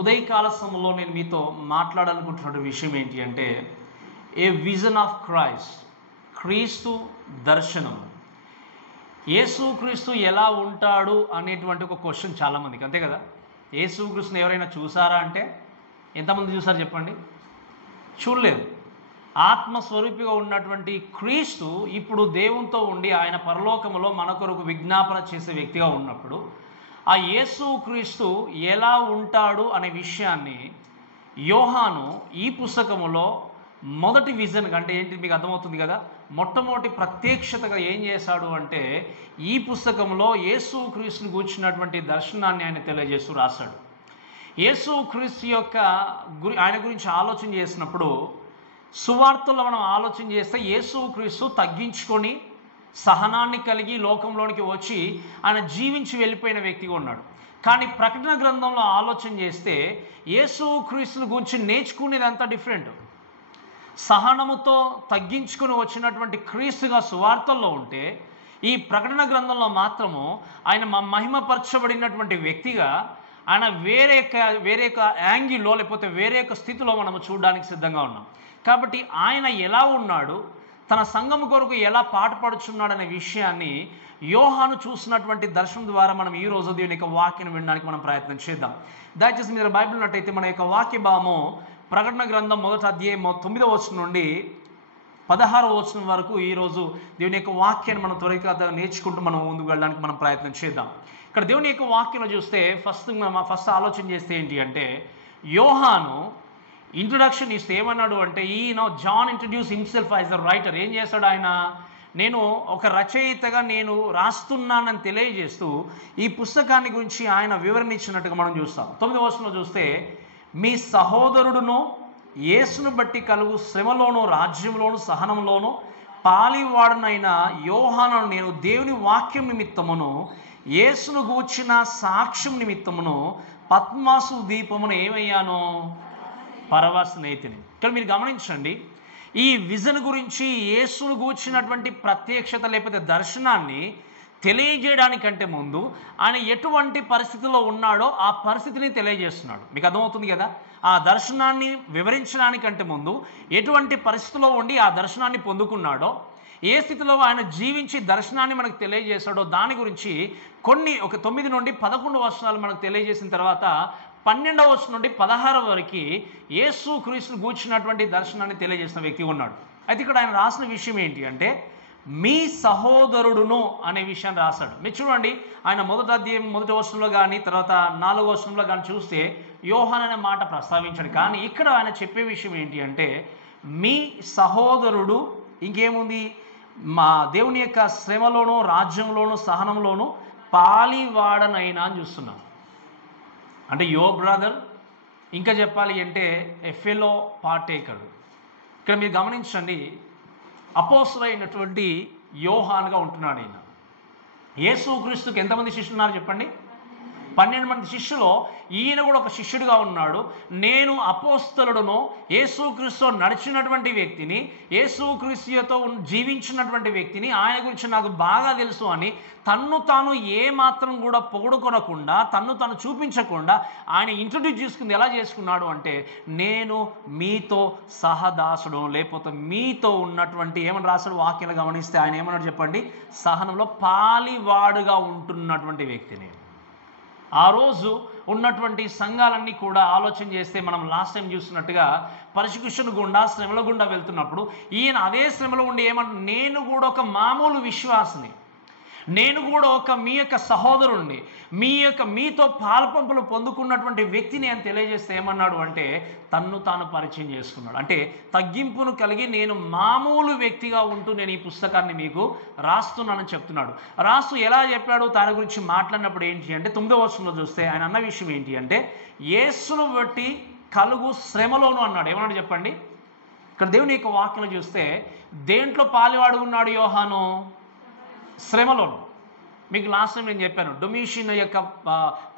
ఉదయకాల సమయంలో నేను మీతో మాట్లాడాలనుకుంటున్న విషయం ఏంటి అంటే ఏ విజన్ ఆఫ్ క్రీస్తు దర్శనం. యేసుక్రీస్తు ఎలా ఉంటాడు అనేటువంటి ఒక క్వశ్చన్ చాలామందికి, అంతే కదా. యేసుక్రీస్తుని ఎవరైనా చూసారా అంటే ఎంతమంది చూసారు చెప్పండి? చూడలేదు. ఆత్మస్వరూపిగా ఉన్నటువంటి క్రీస్తు ఇప్పుడు దేవునితో ఉండి ఆయన పరలోకములో మన కొరకు విజ్ఞాపన చేసే వ్యక్తిగా ఉన్నప్పుడు ఆ యేసుక్రీస్తు ఎలా ఉంటాడు అనే విషయాన్ని యోహాను ఈ పుస్తకములో మొదటి విజన్ అంటే ఏంటి మీకు అర్థమవుతుంది కదా. మొట్టమొదటి ప్రత్యక్షతగా ఏం చేశాడు అంటే ఈ పుస్తకంలో యేసుక్రీస్తుని గూర్చినటువంటి దర్శనాన్ని ఆయన తెలియజేస్తూ రాశాడు. యేసుక్రీస్తు యొక్క ఆయన గురించి ఆలోచన చేసినప్పుడు సువార్తల్లో మనం ఆలోచన చేస్తే యేసుక్రీస్తు తగ్గించుకొని సహనాన్ని కలిగి లోకంలోనికి వచ్చి ఆయన జీవించి వెళ్ళిపోయిన వ్యక్తిగా ఉన్నాడు. కానీ ప్రకటన గ్రంథంలో ఆలోచన చేస్తే యేసుక్రీస్తుని గురించి నేర్చుకునేదంతా డిఫరెంట్. సహనముతో తగ్గించుకుని వచ్చినటువంటి క్రీస్తుగా సువార్తల్లో ఉంటే ఈ ప్రకటన గ్రంథంలో మాత్రము ఆయన మహిమపరచబడినటువంటి వ్యక్తిగా ఆయన వేరే యాంగిల్లో లేకపోతే వేరే స్థితిలో మనము చూడడానికి సిద్ధంగా ఉన్నాం. కాబట్టి ఆయన ఎలా ఉన్నాడు, తన సంఘం కొరకు ఎలా పాటుపడుచున్నాడనే విషయాన్ని యోహాను చూసినటువంటి దర్శనం ద్వారా మనం ఈ రోజు దేవుని యొక్క వాక్యం వినడానికి మనం ప్రయత్నం చేద్దాం. దయచేసి మీరు బైబిల్ ఉన్నట్టయితే మన యొక్క వాక్య భాగము ప్రకటన గ్రంథం 1వ అధ్యాయం 9వ వచనం నుండి 16వ వచనం వరకు ఈరోజు దేవుని యొక్క వాక్యాన్ని మనం త్వరగా నేర్చుకుంటూ మనం ముందుకు వెళ్ళడానికి మనం ప్రయత్నం చేద్దాం. ఇక్కడ దేవుని యొక్క వాక్యంలో చూస్తే ఫస్ట్ ఆలోచన చేస్తే ఏంటి అంటే యోహాను ఇంట్రొడక్షన్ ఇస్తే ఏమన్నాడు అంటే John introduce himself as a writer. ఏం చేస్తాడు ఆయన? నేను ఒక రచయితగా నేను రాస్తున్నానని తెలియజేస్తూ ఈ పుస్తకాన్ని గురించి ఆయన వివరణ ఇచ్చినట్టుగా మనం చూస్తాం. 9వ వచనంలో చూస్తే మీ సహోదరుడును యేసును బట్టి కలుగు శ్రమలోను రాజ్యంలోను సహనంలోను పాలివాడనైన యోహానును నేను దేవుని వాక్యం నిమిత్తమును యేసును గూర్చిన సాక్ష్యం నిమిత్తమును పద్మాసు దీపమును ఏమయ్యాను? పరవశనైతిని. ఇక్కడ మీరు గమనించండి, ఈ విజన్ గురించి యేసును గూర్చినటువంటి ప్రత్యక్షత లేకపోతే దర్శనాన్ని తెలియజేయడానికంటే ముందు ఆయన ఎటువంటి పరిస్థితిలో ఉన్నాడో ఆ పరిస్థితిని తెలియజేస్తున్నాడు. మీకు అర్థమవుతుంది కదా. ఆ దర్శనాన్ని వివరించడానికంటే ముందు ఎటువంటి పరిస్థితిలో ఉండి ఆ దర్శనాన్ని పొందుకున్నాడో, ఏ స్థితిలో ఆయన జీవించి దర్శనాన్ని మనకు తెలియజేశాడో దాని గురించి ఒక 9 నుండి 11 వచనాలు మనకు తెలియజేసిన తర్వాత 12వ వచనం నుండి 16 వరకు యేసుక్రీస్తును గూర్చినటువంటి దర్శనాన్ని తెలియజేసిన వ్యక్తి ఉన్నాడు. అయితే ఇక్కడ ఆయన రాసిన విషయం ఏంటి అంటే మీ సహోదరుడును అనే విషయాన్ని రాశాడు. మీరు చూడండి, ఆయన 1వ అధ్యాయం 1వ వచనంలో కానీ తర్వాత 4వ వచనంలో కానీ చూస్తే యోహాను అనే మాట ప్రస్తావించాడు. కానీ ఇక్కడ ఆయన చెప్పే విషయం ఏంటి అంటే మీ సహోదరుడు, ఇంకేముంది, మా దేవుని యొక్క శ్రమలోను రాజ్యంలోను సహనంలోను పాలివాడనైనా అని చూస్తున్నాం. అంటే యో బ్రదర్, ఇంకా చెప్పాలి అంటే ఎ ఫెలో పార్టేకర్. ఇక్కడ మీరు గమనించండి, అపోస్తలుడైనటువంటి యోహానుగా ఉంటున్నాడు ఈయన. యేసుక్రీస్తుకి ఎంతమంది శిష్యులు ఉన్నారు చెప్పండి? 12 మంది శిష్యులో ఈయన కూడా ఒక శిష్యుడిగా ఉన్నాడు. నేను అపోస్తలుడును, యేసుక్రీస్తుతో నడిచినటువంటి వ్యక్తిని, యేసుక్రీస్తుతో జీవించినటువంటి వ్యక్తిని, ఆయన గురించి నాకు బాగా తెలుసు అని తన్ను తాను ఏ మాత్రం కూడా పొగడుకొనకుండా తన్ను తాను చూపించకుండా ఆయన ఇంట్రడ్యూస్ చేసుకుంది. ఎలా చేసుకున్నాడు అంటే నేను మీతో సహదాసుడు, లేకపోతే మీతో ఉన్నటువంటి ఏమని రాశాడు వాక్యాలు గమనిస్తే ఆయన ఏమన్నాడు చెప్పండి? సహనంలో పాలివాడుగా ఉంటున్నటువంటి వ్యక్తిని. ఆ రోజు ఉన్నటువంటి సంఘాలన్నీ కూడా ఆలోచన చేస్తే మనం లాస్ట్ టైం చూస్తున్నట్టుగా పర్సిక్యూషన్ గుండా శ్రమల గుండా వెళ్తున్నప్పుడు ఈయన అదే శ్రమలో ఉండి నేను కూడా ఒక మామూలు విశ్వాసిని, నేను కూడా మీ యొక్క సహోదరుణ్ణి, మీతో పాల్పంపులు పొందుకున్నటువంటి వ్యక్తిని అని తెలియజేస్తే ఏమన్నాడు అంటే తన్ను తాను పరిచయం చేసుకున్నాడు. అంటే తగ్గింపును కలిగి నేను మామూలు వ్యక్తిగా ఉంటూ నేను ఈ పుస్తకాన్ని మీకు రాస్తున్నానని చెప్తున్నాడు. రాస్తూ ఎలా చెప్పాడు దాని గురించి మాట్లాడినప్పుడు ఏంటి అంటే 9వ వచనంలో చూస్తే ఆయన అన్న విషయం ఏంటి అంటే యేసును బట్టి కలుగు శ్రమలోను అన్నాడు. ఏమన్నాడు చెప్పండి? ఇక్కడ దేవుని యొక్క వాక్యం చూస్తే దేంట్లో పాలివాడు ఉన్నాడు యోహాను? శ్రమలోను. మీకు లాస్ట్ టైం నేను చెప్పాను, డొమిషియన్ యొక్క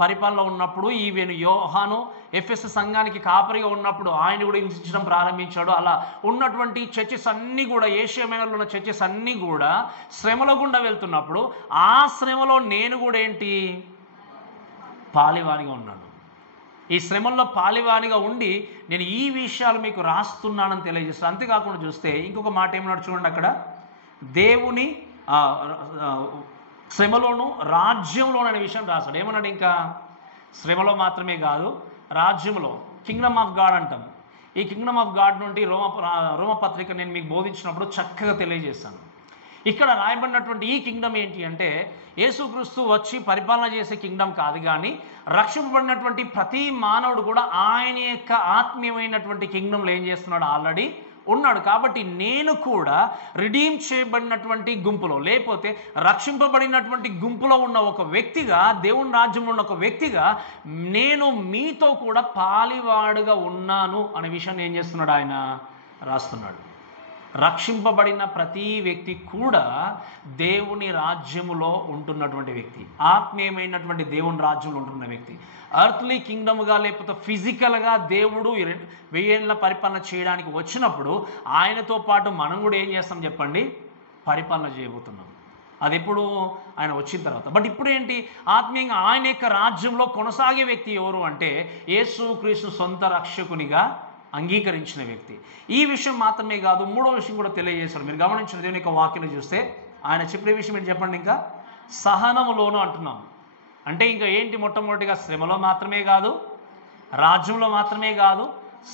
పరిపాలన ఉన్నప్పుడు ఈవెన్ యోహాను ఎఫెసు సంఘానికి కాపరిగా ఉన్నప్పుడు ఆయన కూడా హింసించడం ప్రారంభించాడు. అలా ఉన్నటువంటి చర్చెస్ అన్నీ కూడా ఏషియా మైనర్లో ఉన్న చర్చెస్ అన్నీ కూడా శ్రమల గుండా వెళ్తున్నప్పుడు ఆ శ్రమలో నేను కూడా ఏంటి పాలివానిగా ఉన్నాను. ఈ శ్రమల్లో పాలివానిగా ఉండి నేను ఈ విషయాలు మీకు రాస్తున్నానని తెలియజేస్తాను. అంతేకాకుండా చూస్తే ఇంకొక మాట ఏమన్నాడు చూడండి, అక్కడ దేవుని శ్రమలోను రాజ్యంలోను అనే విషయం రాశాడు. ఏమన్నాడు, ఇంకా శ్రమలో మాత్రమే కాదు రాజ్యంలో, కింగ్డమ్ ఆఫ్ గాడ్ అంటాం. ఈ కింగ్డమ్ ఆఫ్ గాడ్ నుండి రోమపత్రిక నేను మీకు బోధించినప్పుడు చక్కగా తెలియజేస్తాను. ఇక్కడ రాయబడినటువంటి ఈ కింగ్డమ్ ఏంటి అంటే యేసుక్రీస్తు వచ్చి పరిపాలన చేసే కింగ్డమ్ కాదు, కానీ రక్షింపబడినటువంటి ప్రతి మానవుడు కూడా ఆయన యొక్క ఆత్మీయమైనటువంటి కింగ్డమ్లో ఏం చేస్తున్నాడు, ఆల్రెడీ ఉన్నాడు. కాబట్టి నేను కూడా రిడీమ్ చేయబడినటువంటి గుంపులో, లేకపోతే రక్షింపబడినటువంటి గుంపులో ఉన్న ఒక వ్యక్తిగా, దేవుని రాజ్యంలో ఉన్న ఒక వ్యక్తిగా నేను మీతో కూడా పాలివాడుగా ఉన్నాను అనే విషయాన్ని ఏం చేస్తున్నాడు, ఆయన రాస్తున్నాడు. రక్షింపబడిన ప్రతి వ్యక్తి కూడా దేవుని రాజ్యములో ఉంటున్నటువంటి వ్యక్తి, ఆత్మీయమైనటువంటి దేవుని రాజ్యంలో ఉంటున్న వ్యక్తి. ఎర్త్లీ కింగ్డమ్గా లేకపోతే ఫిజికల్గా దేవుడు 1000 ఏళ్ళ పరిపాలన చేయడానికి వచ్చినప్పుడు ఆయనతో పాటు మనం కూడా ఏం చేస్తాం చెప్పండి, పరిపాలన చేయబోతున్నాం. అది ఎప్పుడు, ఆయన వచ్చిన తర్వాత. బట్ ఇప్పుడు ఏంటి, ఆత్మీయంగా ఆయన యొక్క రాజ్యంలో కొనసాగే వ్యక్తి ఎవరు అంటే యేసుక్రీస్తు సొంత రక్షకునిగా అంగీకరించిన వ్యక్తి. ఈ విషయం మాత్రమే కాదు, మూడో విషయం కూడా తెలియజేశాడు. మీరు గమనించిన దేవుని యొక్క వాక్యం చూస్తే ఆయన చెప్పే విషయం ఏంటి చెప్పండి, ఇంకా సహనములోను అంటున్నాం. అంటే ఇంకా ఏంటి, మొట్టమొదటిగా శ్రమలో మాత్రమే కాదు, రాజ్యంలో మాత్రమే కాదు,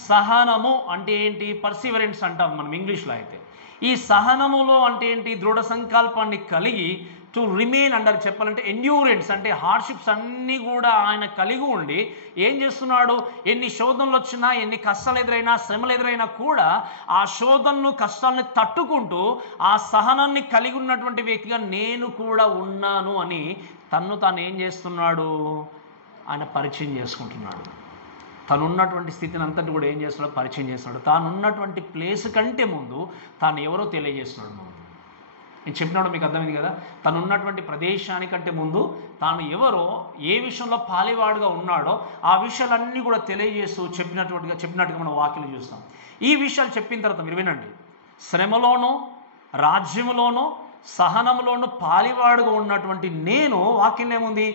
సహనము అంటే ఏంటి, పర్సివరెన్స్ అంటాం మనం ఇంగ్లీష్లో. అయితే ఈ సహనములో అంటే ఏంటి, దృఢ సంకల్పాన్ని కలిగి టు రిమైన్ అండర్, చెప్పాలంటే ఎండ్యూరెన్స్ అంటే హార్డ్షిప్స్ అన్నీ కూడా ఆయన కలిగి ఉండి ఏం చేస్తున్నాడు, ఎన్ని శోధనలు వచ్చినా, ఎన్ని కష్టాలు ఎదురైనా, శ్రమలు ఎదురైనా కూడా ఆ శోధనను కష్టాలని తట్టుకుంటూ ఆ సహనాన్ని కలిగి ఉన్నటువంటి వ్యక్తిగా నేను కూడా ఉన్నాను అని తాను ఏం చేస్తున్నాడు, ఆయన పరిచయం చేసుకుంటున్నాడు. తనున్నటువంటి స్థితిని అంతటి కూడా ఏం చేస్తున్నాడు, పరిచయం చేస్తున్నాడు. తానున్నటువంటి ప్లేస్ కంటే ముందు తాను ఎవరో తెలియజేస్తున్నాడు. ముందు నేను చెప్పినాడు మీకు అర్థమైంది కదా, తను ఉన్నటువంటి ప్రదేశానికంటే ముందు తాను ఎవరో, ఏ విషయంలో పాలివాడుగా ఉన్నాడో ఆ విషయాలన్నీ కూడా తెలియజేస్తూ చెప్పినట్టుగా మనం వాక్యం చూస్తాం. ఈ విషయాలు చెప్పిన తర్వాత మీరు వినండి, శ్రమలోనూ రాజ్యములోనూ సహనంలోనూ పాలివాడుగా ఉన్నటువంటి నేను, వాక్యం ఏముంది,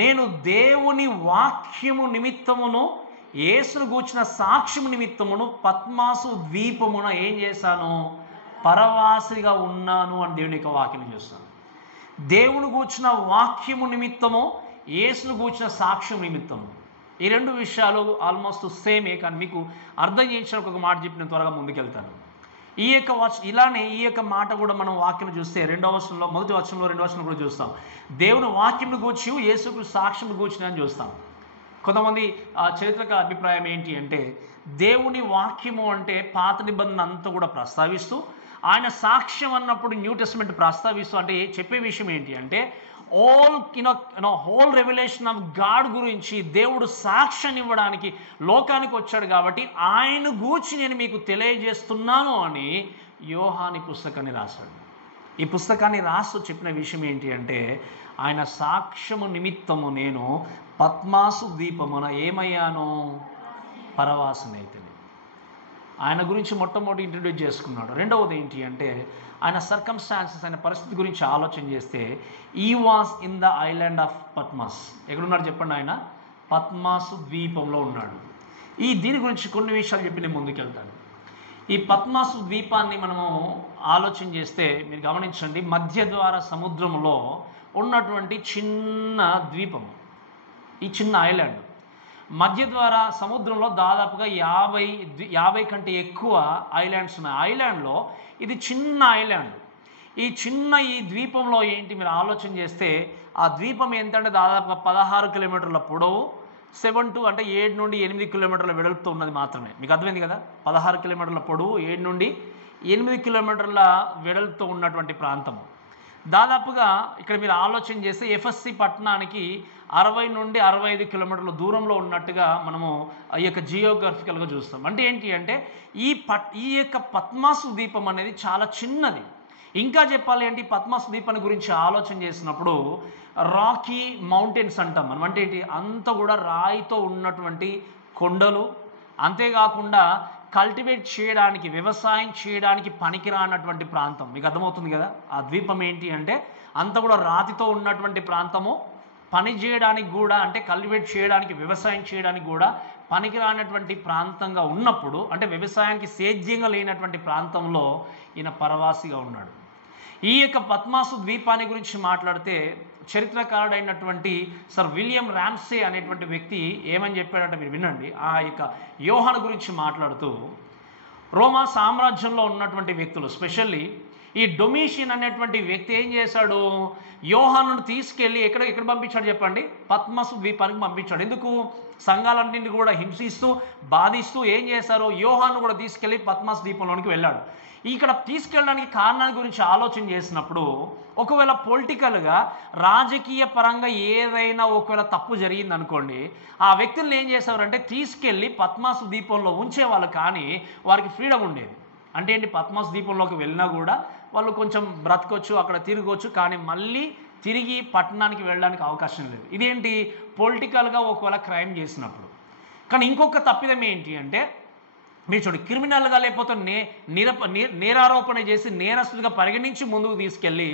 నేను దేవుని వాక్యము నిమిత్తమును యేసును గూర్చిన సాక్ష్యము నిమిత్తమును పద్మాసు ద్వీపమున ఏం చేశాను, పరవాసిగా ఉన్నాను అని దేవుని యొక్క వాక్యం చూస్తాను. దేవుని గూర్చిన వాక్యము నిమిత్తము, యేసును గూర్చిన సాక్ష్యం నిమిత్తము, ఈ రెండు విషయాలు ఆల్మోస్ట్ సేమే. కానీ మీకు అర్థం చేయించిన ఒక మాట చెప్పిన త్వరగా ముందుకెళ్తాను. ఈ యొక్క మాట కూడా మనం వాక్యం చూస్తే 2వ వచనంలో, 1వ వచనంలో, 2వ వచనంలో కూడా చూస్తాం. దేవుని వాక్యం గూర్చి యేసుకు సాక్ష్యం గూర్చిన అని చూస్తాం. కొంతమంది చరిత్రక అభిప్రాయం ఏంటి అంటే దేవుని వాక్యము అంటే పాత నిబంధన అంతా కూడా ప్రస్తావిస్తూ, ఆయన సాక్ష్యం అన్నప్పుడు న్యూ టెస్టమెంట్ ప్రస్తావిస్తూ, అంటే చెప్పే విషయం ఏంటి అంటే హోల్ రెవల్యూషన్ ఆఫ్ గాడ్ గురించి దేవుడు సాక్ష్యం ఇవ్వడానికి లోకానికి వచ్చాడు. కాబట్టి ఆయన గూర్చి నేను మీకు తెలియజేస్తున్నాను అని యోహాను పుస్తకాన్ని రాశాడు. ఈ పుస్తకాన్ని రాస్తూ చెప్పిన విషయం ఏంటి అంటే ఆయన సాక్ష్యము నిమిత్తము నేను పద్మాసు ద్వీపమున ఏమయ్యాను, పరవాసనైతే. ఆయన గురించి మొట్టమొదటి ఇంట్రడ్యూస్ చేసుకున్నాడు. రెండవది ఏంటి అంటే ఆయన సర్కమ్స్టాన్సెస్, ఆయన పరిస్థితి గురించి ఆలోచన చేస్తే ఈ was in the island of Padma's. ఎక్కడున్నాడు చెప్పండి, ఆయన పద్మాసు ద్వీపంలో ఉన్నాడు. దీని గురించి కొన్ని విషయాలు చెప్పి నేను ముందుకెళ్తాను. ఈ పద్మాసు ద్వీపాన్ని మనము ఆలోచన చేస్తే మీరు గమనించండి, మధ్య ద్వార సముద్రంలో ఉన్నటువంటి చిన్న ద్వీపం, ఈ చిన్న ఐలాండ్. మధ్య ద్వారా సముద్రంలో దాదాపుగా 50 కంటే ఎక్కువ ఐలాండ్స్ ఉన్నాయి. ఐలాండ్లో ఇది చిన్న ఐలాండ్. ఈ ద్వీపంలో ఏంటి మీరు ఆలోచన చేస్తే ఆ ద్వీపం ఎంతంటే దాదాపుగా 16 కిలోమీటర్ల పొడవు, 7 నుండి 8 కిలోమీటర్ల వెడల్పుతో ఉన్నది మాత్రమే. మీకు అర్థమైంది కదా, 16 కిలోమీటర్ల పొడవు, 7 నుండి 8 కిలోమీటర్ల వెడల్పుతో ఉన్నటువంటి ప్రాంతము. దాదాపుగా ఇక్కడ మీరు ఆలోచన చేస్తే ఎఫ్ఎస్సి పట్టణానికి 60 నుండి 65 కిలోమీటర్ల దూరంలో ఉన్నట్టుగా మనము ఈ యొక్క జియోగ్రఫికల్గా చూస్తాం. అంటే ఏంటి అంటే ఈ యొక్క పద్మాసు ద్వీపం అనేది చాలా చిన్నది. ఇంకా చెప్పాలి అంటే ఈ పద్మాసు ద్వీపాన్ని గురించి ఆలోచన చేసినప్పుడు రాకీ మౌంటైన్స్ అంటాం మనం. అంటే ఏంటి, అంతా కూడా రాయితో ఉన్నటువంటి కొండలు, అంతేకాకుండా కల్టివేట్ చేయడానికి, వ్యవసాయం చేయడానికి పనికిరానటువంటి ప్రాంతం. మీకు అర్థమవుతుంది కదా, ఆ ద్వీపం ఏంటి అంటే అంతా కూడా రాతితో ఉన్నటువంటి ప్రాంతము, పని చేయడానికి కూడా, అంటే కల్టివేట్ చేయడానికి, వ్యవసాయం చేయడానికి కూడా పనికిరానటువంటి ప్రాంతంగా ఉన్నప్పుడు, అంటే వ్యవసాయానికి సేద్యంగా లేనటువంటి ప్రాంతంలో ఈయన పరవాసిగా ఉన్నాడు. ఈ యొక్క పద్మాసు ద్వీపాన్ని గురించి మాట్లాడితే చరిత్రకారుడైనటువంటి సర్ విలియం ర్యామ్సే అనేటువంటి వ్యక్తి ఏమని చెప్పాడంటే మీరు వినండి. ఆ యొక్క యోహాను గురించి మాట్లాడుతూ, రోమా సామ్రాజ్యంలో ఉన్నటువంటి వ్యక్తులు, స్పెషల్లీ ఈ డొమిషియన్ అనేటువంటి వ్యక్తి ఏం చేశాడు, యోహానును తీసుకెళ్ళి ఎక్కడ పంపించాడు చెప్పండి? పద్మసు ద్వీపానికి పంపించాడు. ఎందుకు? సంఘాలన్నింటినీ కూడా హింసిస్తూ బాధిస్తూ ఏం చేశారు, యోహాను కూడా తీసుకెళ్ళి పద్మసు ద్వీపంలోనికి వెళ్ళాడు. ఇక్కడ తీసుకెళ్ళడానికి కారణాల గురించి ఆలోచన చేసినప్పుడు, ఒకవేళ పొలిటికల్గా రాజకీయ పరంగా ఏదైనా ఒకవేళ తప్పు జరిగింది అనుకోండి, ఆ వ్యక్తులను ఏం చేసేవారంటే తీసుకెళ్ళి పద్మాసు ద్వీపంలో ఉంచేవాళ్ళు, కానీ వారికి ఫ్రీడమ్ ఉండేది. అంటే ఏంటి, పద్మాసు ద్వీపంలోకి వెళ్ళినా కూడా వాళ్ళు కొంచెం బ్రతకొచ్చు, అక్కడ తిరగవచ్చు, కానీ మళ్ళీ తిరిగి పట్టణానికి వెళ్ళడానికి అవకాశం లేదు. ఇదేంటి, పొలిటికల్గా ఒకవేళ క్రైమ్ చేసినప్పుడు. కానీ ఇంకొక తప్పిదం ఏంటి అంటే, మీరు చూడండి, క్రిమినల్గా లేకపోతే నేరారోపణ చేసి నేరస్తుడిగా పరిగణించి ముందుకు తీసుకెళ్ళి,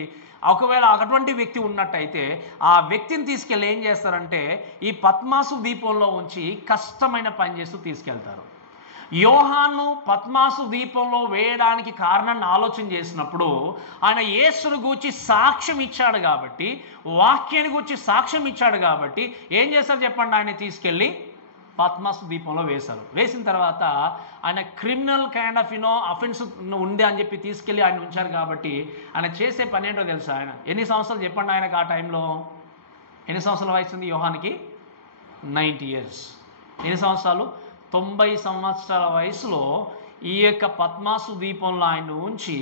ఒకవేళ అటువంటి వ్యక్తి ఉన్నట్టయితే ఆ వ్యక్తిని తీసుకెళ్ళి ఏం చేస్తారంటే ఈ పద్మాసు ద్వీపంలో ఉంచి కష్టమైన పని చేస్తూ తీసుకెళ్తారు. యోహాను పద్మాసు ద్వీపంలో వేయడానికి కారణాన్ని ఆలోచన చేసినప్పుడు, ఆయన యేసును గూర్చి సాక్ష్యం ఇచ్చాడు కాబట్టి, వాక్యాన్ని గూర్చి సాక్ష్యం ఇచ్చాడు కాబట్టి ఏం చేస్తారు చెప్పండి, ఆయన తీసుకెళ్ళి పద్మాసు ద్వీపంలో వేశారు. వేసిన తర్వాత ఆయన క్రిమినల్ కైండ్ ఆఫ్ అఫెన్స్ ఉంది అని చెప్పి తీసుకెళ్ళి ఆయన ఉంచారు కాబట్టి ఆయన చేసే పని ఏంటో తెలుసా? ఆయన ఎన్ని సంవత్సరాలు చెప్పండి, ఆయనకు ఆ టైంలో ఎన్ని సంవత్సరాల వయసు ఉంది యోహానికి? 90 years. ఎన్ని సంవత్సరాలు? 90 సంవత్సరాల వయసులో ఈ యొక్క పద్మాసు ద్వీపంలో ఆయన ఉంచి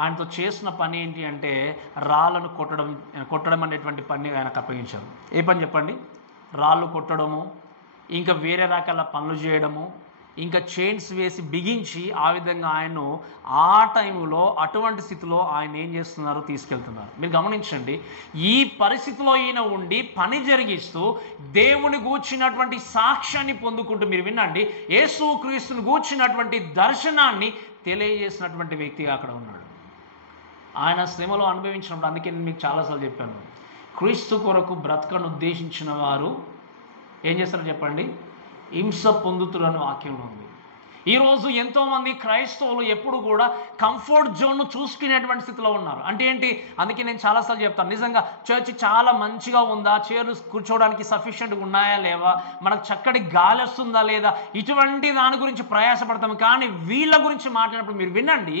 ఆయనతో చేసిన పని ఏంటి అంటే రాళ్ళను కొట్టడం అనేటువంటి పని ఆయనకు అప్పగించారు. ఏ పని చెప్పండి? రాళ్ళు కొట్టడము, ఇంకా వేరే రకాల పనులు చేయడము, ఇంకా చైన్స్ వేసి బిగించి ఆ విధంగా ఆయన్ను ఆ టైంలో అటువంటి స్థితిలో ఆయన ఏం చేస్తున్నారు, తీసుకెళ్తున్నారు. మీరు గమనించండి, ఈ పరిస్థితిలో ఈయన ఉండి పని జరిగిస్తూ దేవుని గూర్చినటువంటి సాక్ష్యాన్ని పొందుకుంటూ, మీరు వినండి, యేసుక్రీస్తుని గూర్చినటువంటి దర్శనాన్ని తెలియజేసినటువంటి వ్యక్తిగా అక్కడ ఉన్నాడు. ఆయన శ్రమలో అనుభవించినప్పుడు, అందుకే నేను మీకు చాలాసార్లు చెప్పాను, క్రీస్తు కొరకు బ్రతకను ఉద్దేశించిన వారు ఏం చేస్తారో చెప్పండి, హింస పొందుతురని వాక్యంలో ఉంది. ఈరోజు ఎంతోమంది క్రైస్తవులు ఎప్పుడు కూడా కంఫర్ట్ జోన్ను చూసుకునేటువంటి స్థితిలో ఉన్నారు. అంటే ఏంటి, అందుకే నేను చాలాసార్లు చెప్తాను, నిజంగా చర్చ్ చాలా మంచిగా ఉందా, చైర్లు కూర్చోవడానికి సఫిషియెంట్గా ఉన్నాయా లేవా, మనకు చక్కటి గాలి వస్తుందా లేదా, ఇటువంటి దాని గురించి ప్రయాసపడతాం. కానీ వీళ్ళ గురించి మాట్లాడినప్పుడు మీరు వినండి,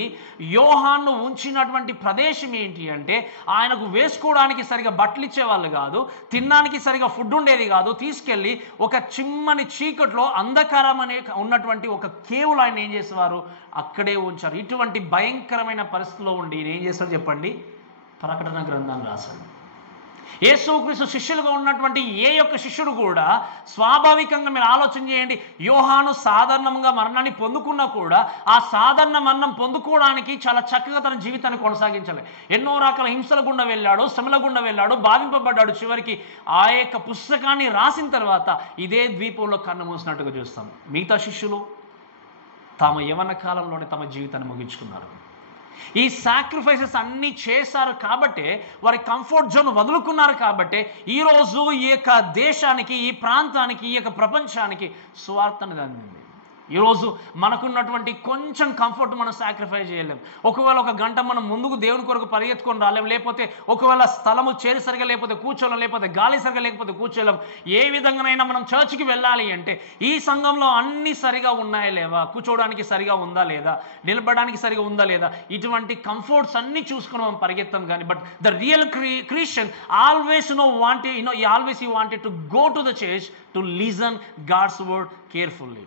యోహాను ఉంచినటువంటి ప్రదేశం ఏంటి అంటే ఆయనకు వేసుకోవడానికి సరిగా బట్టలు ఇచ్చేవాళ్ళు కాదు, తినడానికి సరిగా ఫుడ్ ఉండేది కాదు. తీసుకెళ్ళి ఒక చిమ్మని చీకట్లో అంధకారం అనే ఉన్నటువంటి ఒక కేవలం ఆయన ఏం చేసేవారు, అక్కడే ఉంచారు. ఇటువంటి భయంకరమైన పరిస్థితిలో ఉండి ఈయన ఏం చేస్తాడు చెప్పండి, ప్రకటన గ్రంథాన్ని రాశాడు. యేసుక్రీస్తు శిష్యులుగా ఉన్నటువంటి ఏ యొక్క శిష్యుడు కూడా స్వాభావికంగా మీరు ఆలోచన చేయండి, యోహాను సాధారణంగా మరణాన్ని పొందుకున్నా కూడా ఆ సాధారణ మరణం పొందుకోవడానికి చాలా చక్కగా తన జీవితాన్ని కొనసాగించాలి. ఎన్నో రకాల హింసల గుండా వెళ్ళాడు, శ్రమల గుండా వెళ్ళాడు, బాధింపబడ్డాడు. చివరికి ఆ యొక్క పుస్తకాన్ని రాసిన తర్వాత ఇదే ద్వీపంలో కన్ను మూసినట్టుగా చూస్తాం. మిగతా శిష్యులు తమ యవన కాలంలోనే తమ జీవితాన్ని ముగించుకున్నారు. ఈ సాక్రిఫైసెస్ అన్నీ చేశారు కాబట్టే, వారి కంఫర్ట్ జోన్ వదులుకున్నారు కాబట్టే ఈరోజు ఈ యొక్క దేశానికి, ఈ ప్రాంతానికి, ఈ యొక్క ప్రపంచానికి సువార్తను అందింది. ఈరోజు మనకున్నటువంటి కొంచెం కంఫర్ట్ మనం సాక్రిఫైస్ చేయలేం. ఒకవేళ ఒక గంట మనం ముందుకు దేవుని కొరకు పరిగెత్తుకొని రాలేం, లేకపోతే ఒకవేళ స్థలము చేరి సరిగా లేకపోతే కూర్చోలేం, లేకపోతే గాలి సరిగా లేకపోతే కూర్చోలేం. ఏ విధంగానైనా మనం చర్చికి వెళ్ళాలి అంటే ఈ సంఘంలో అన్నీ సరిగా ఉన్నాయా లేవా, కూర్చోవడానికి సరిగా ఉందా లేదా, నిలబడడానికి సరిగా ఉందా లేదా, ఇటువంటి కంఫర్ట్స్ అన్నీ చూసుకుని మనం పరిగెత్తాం. కానీ but the real Christian always he wanted to go to the church to listen God's word carefully.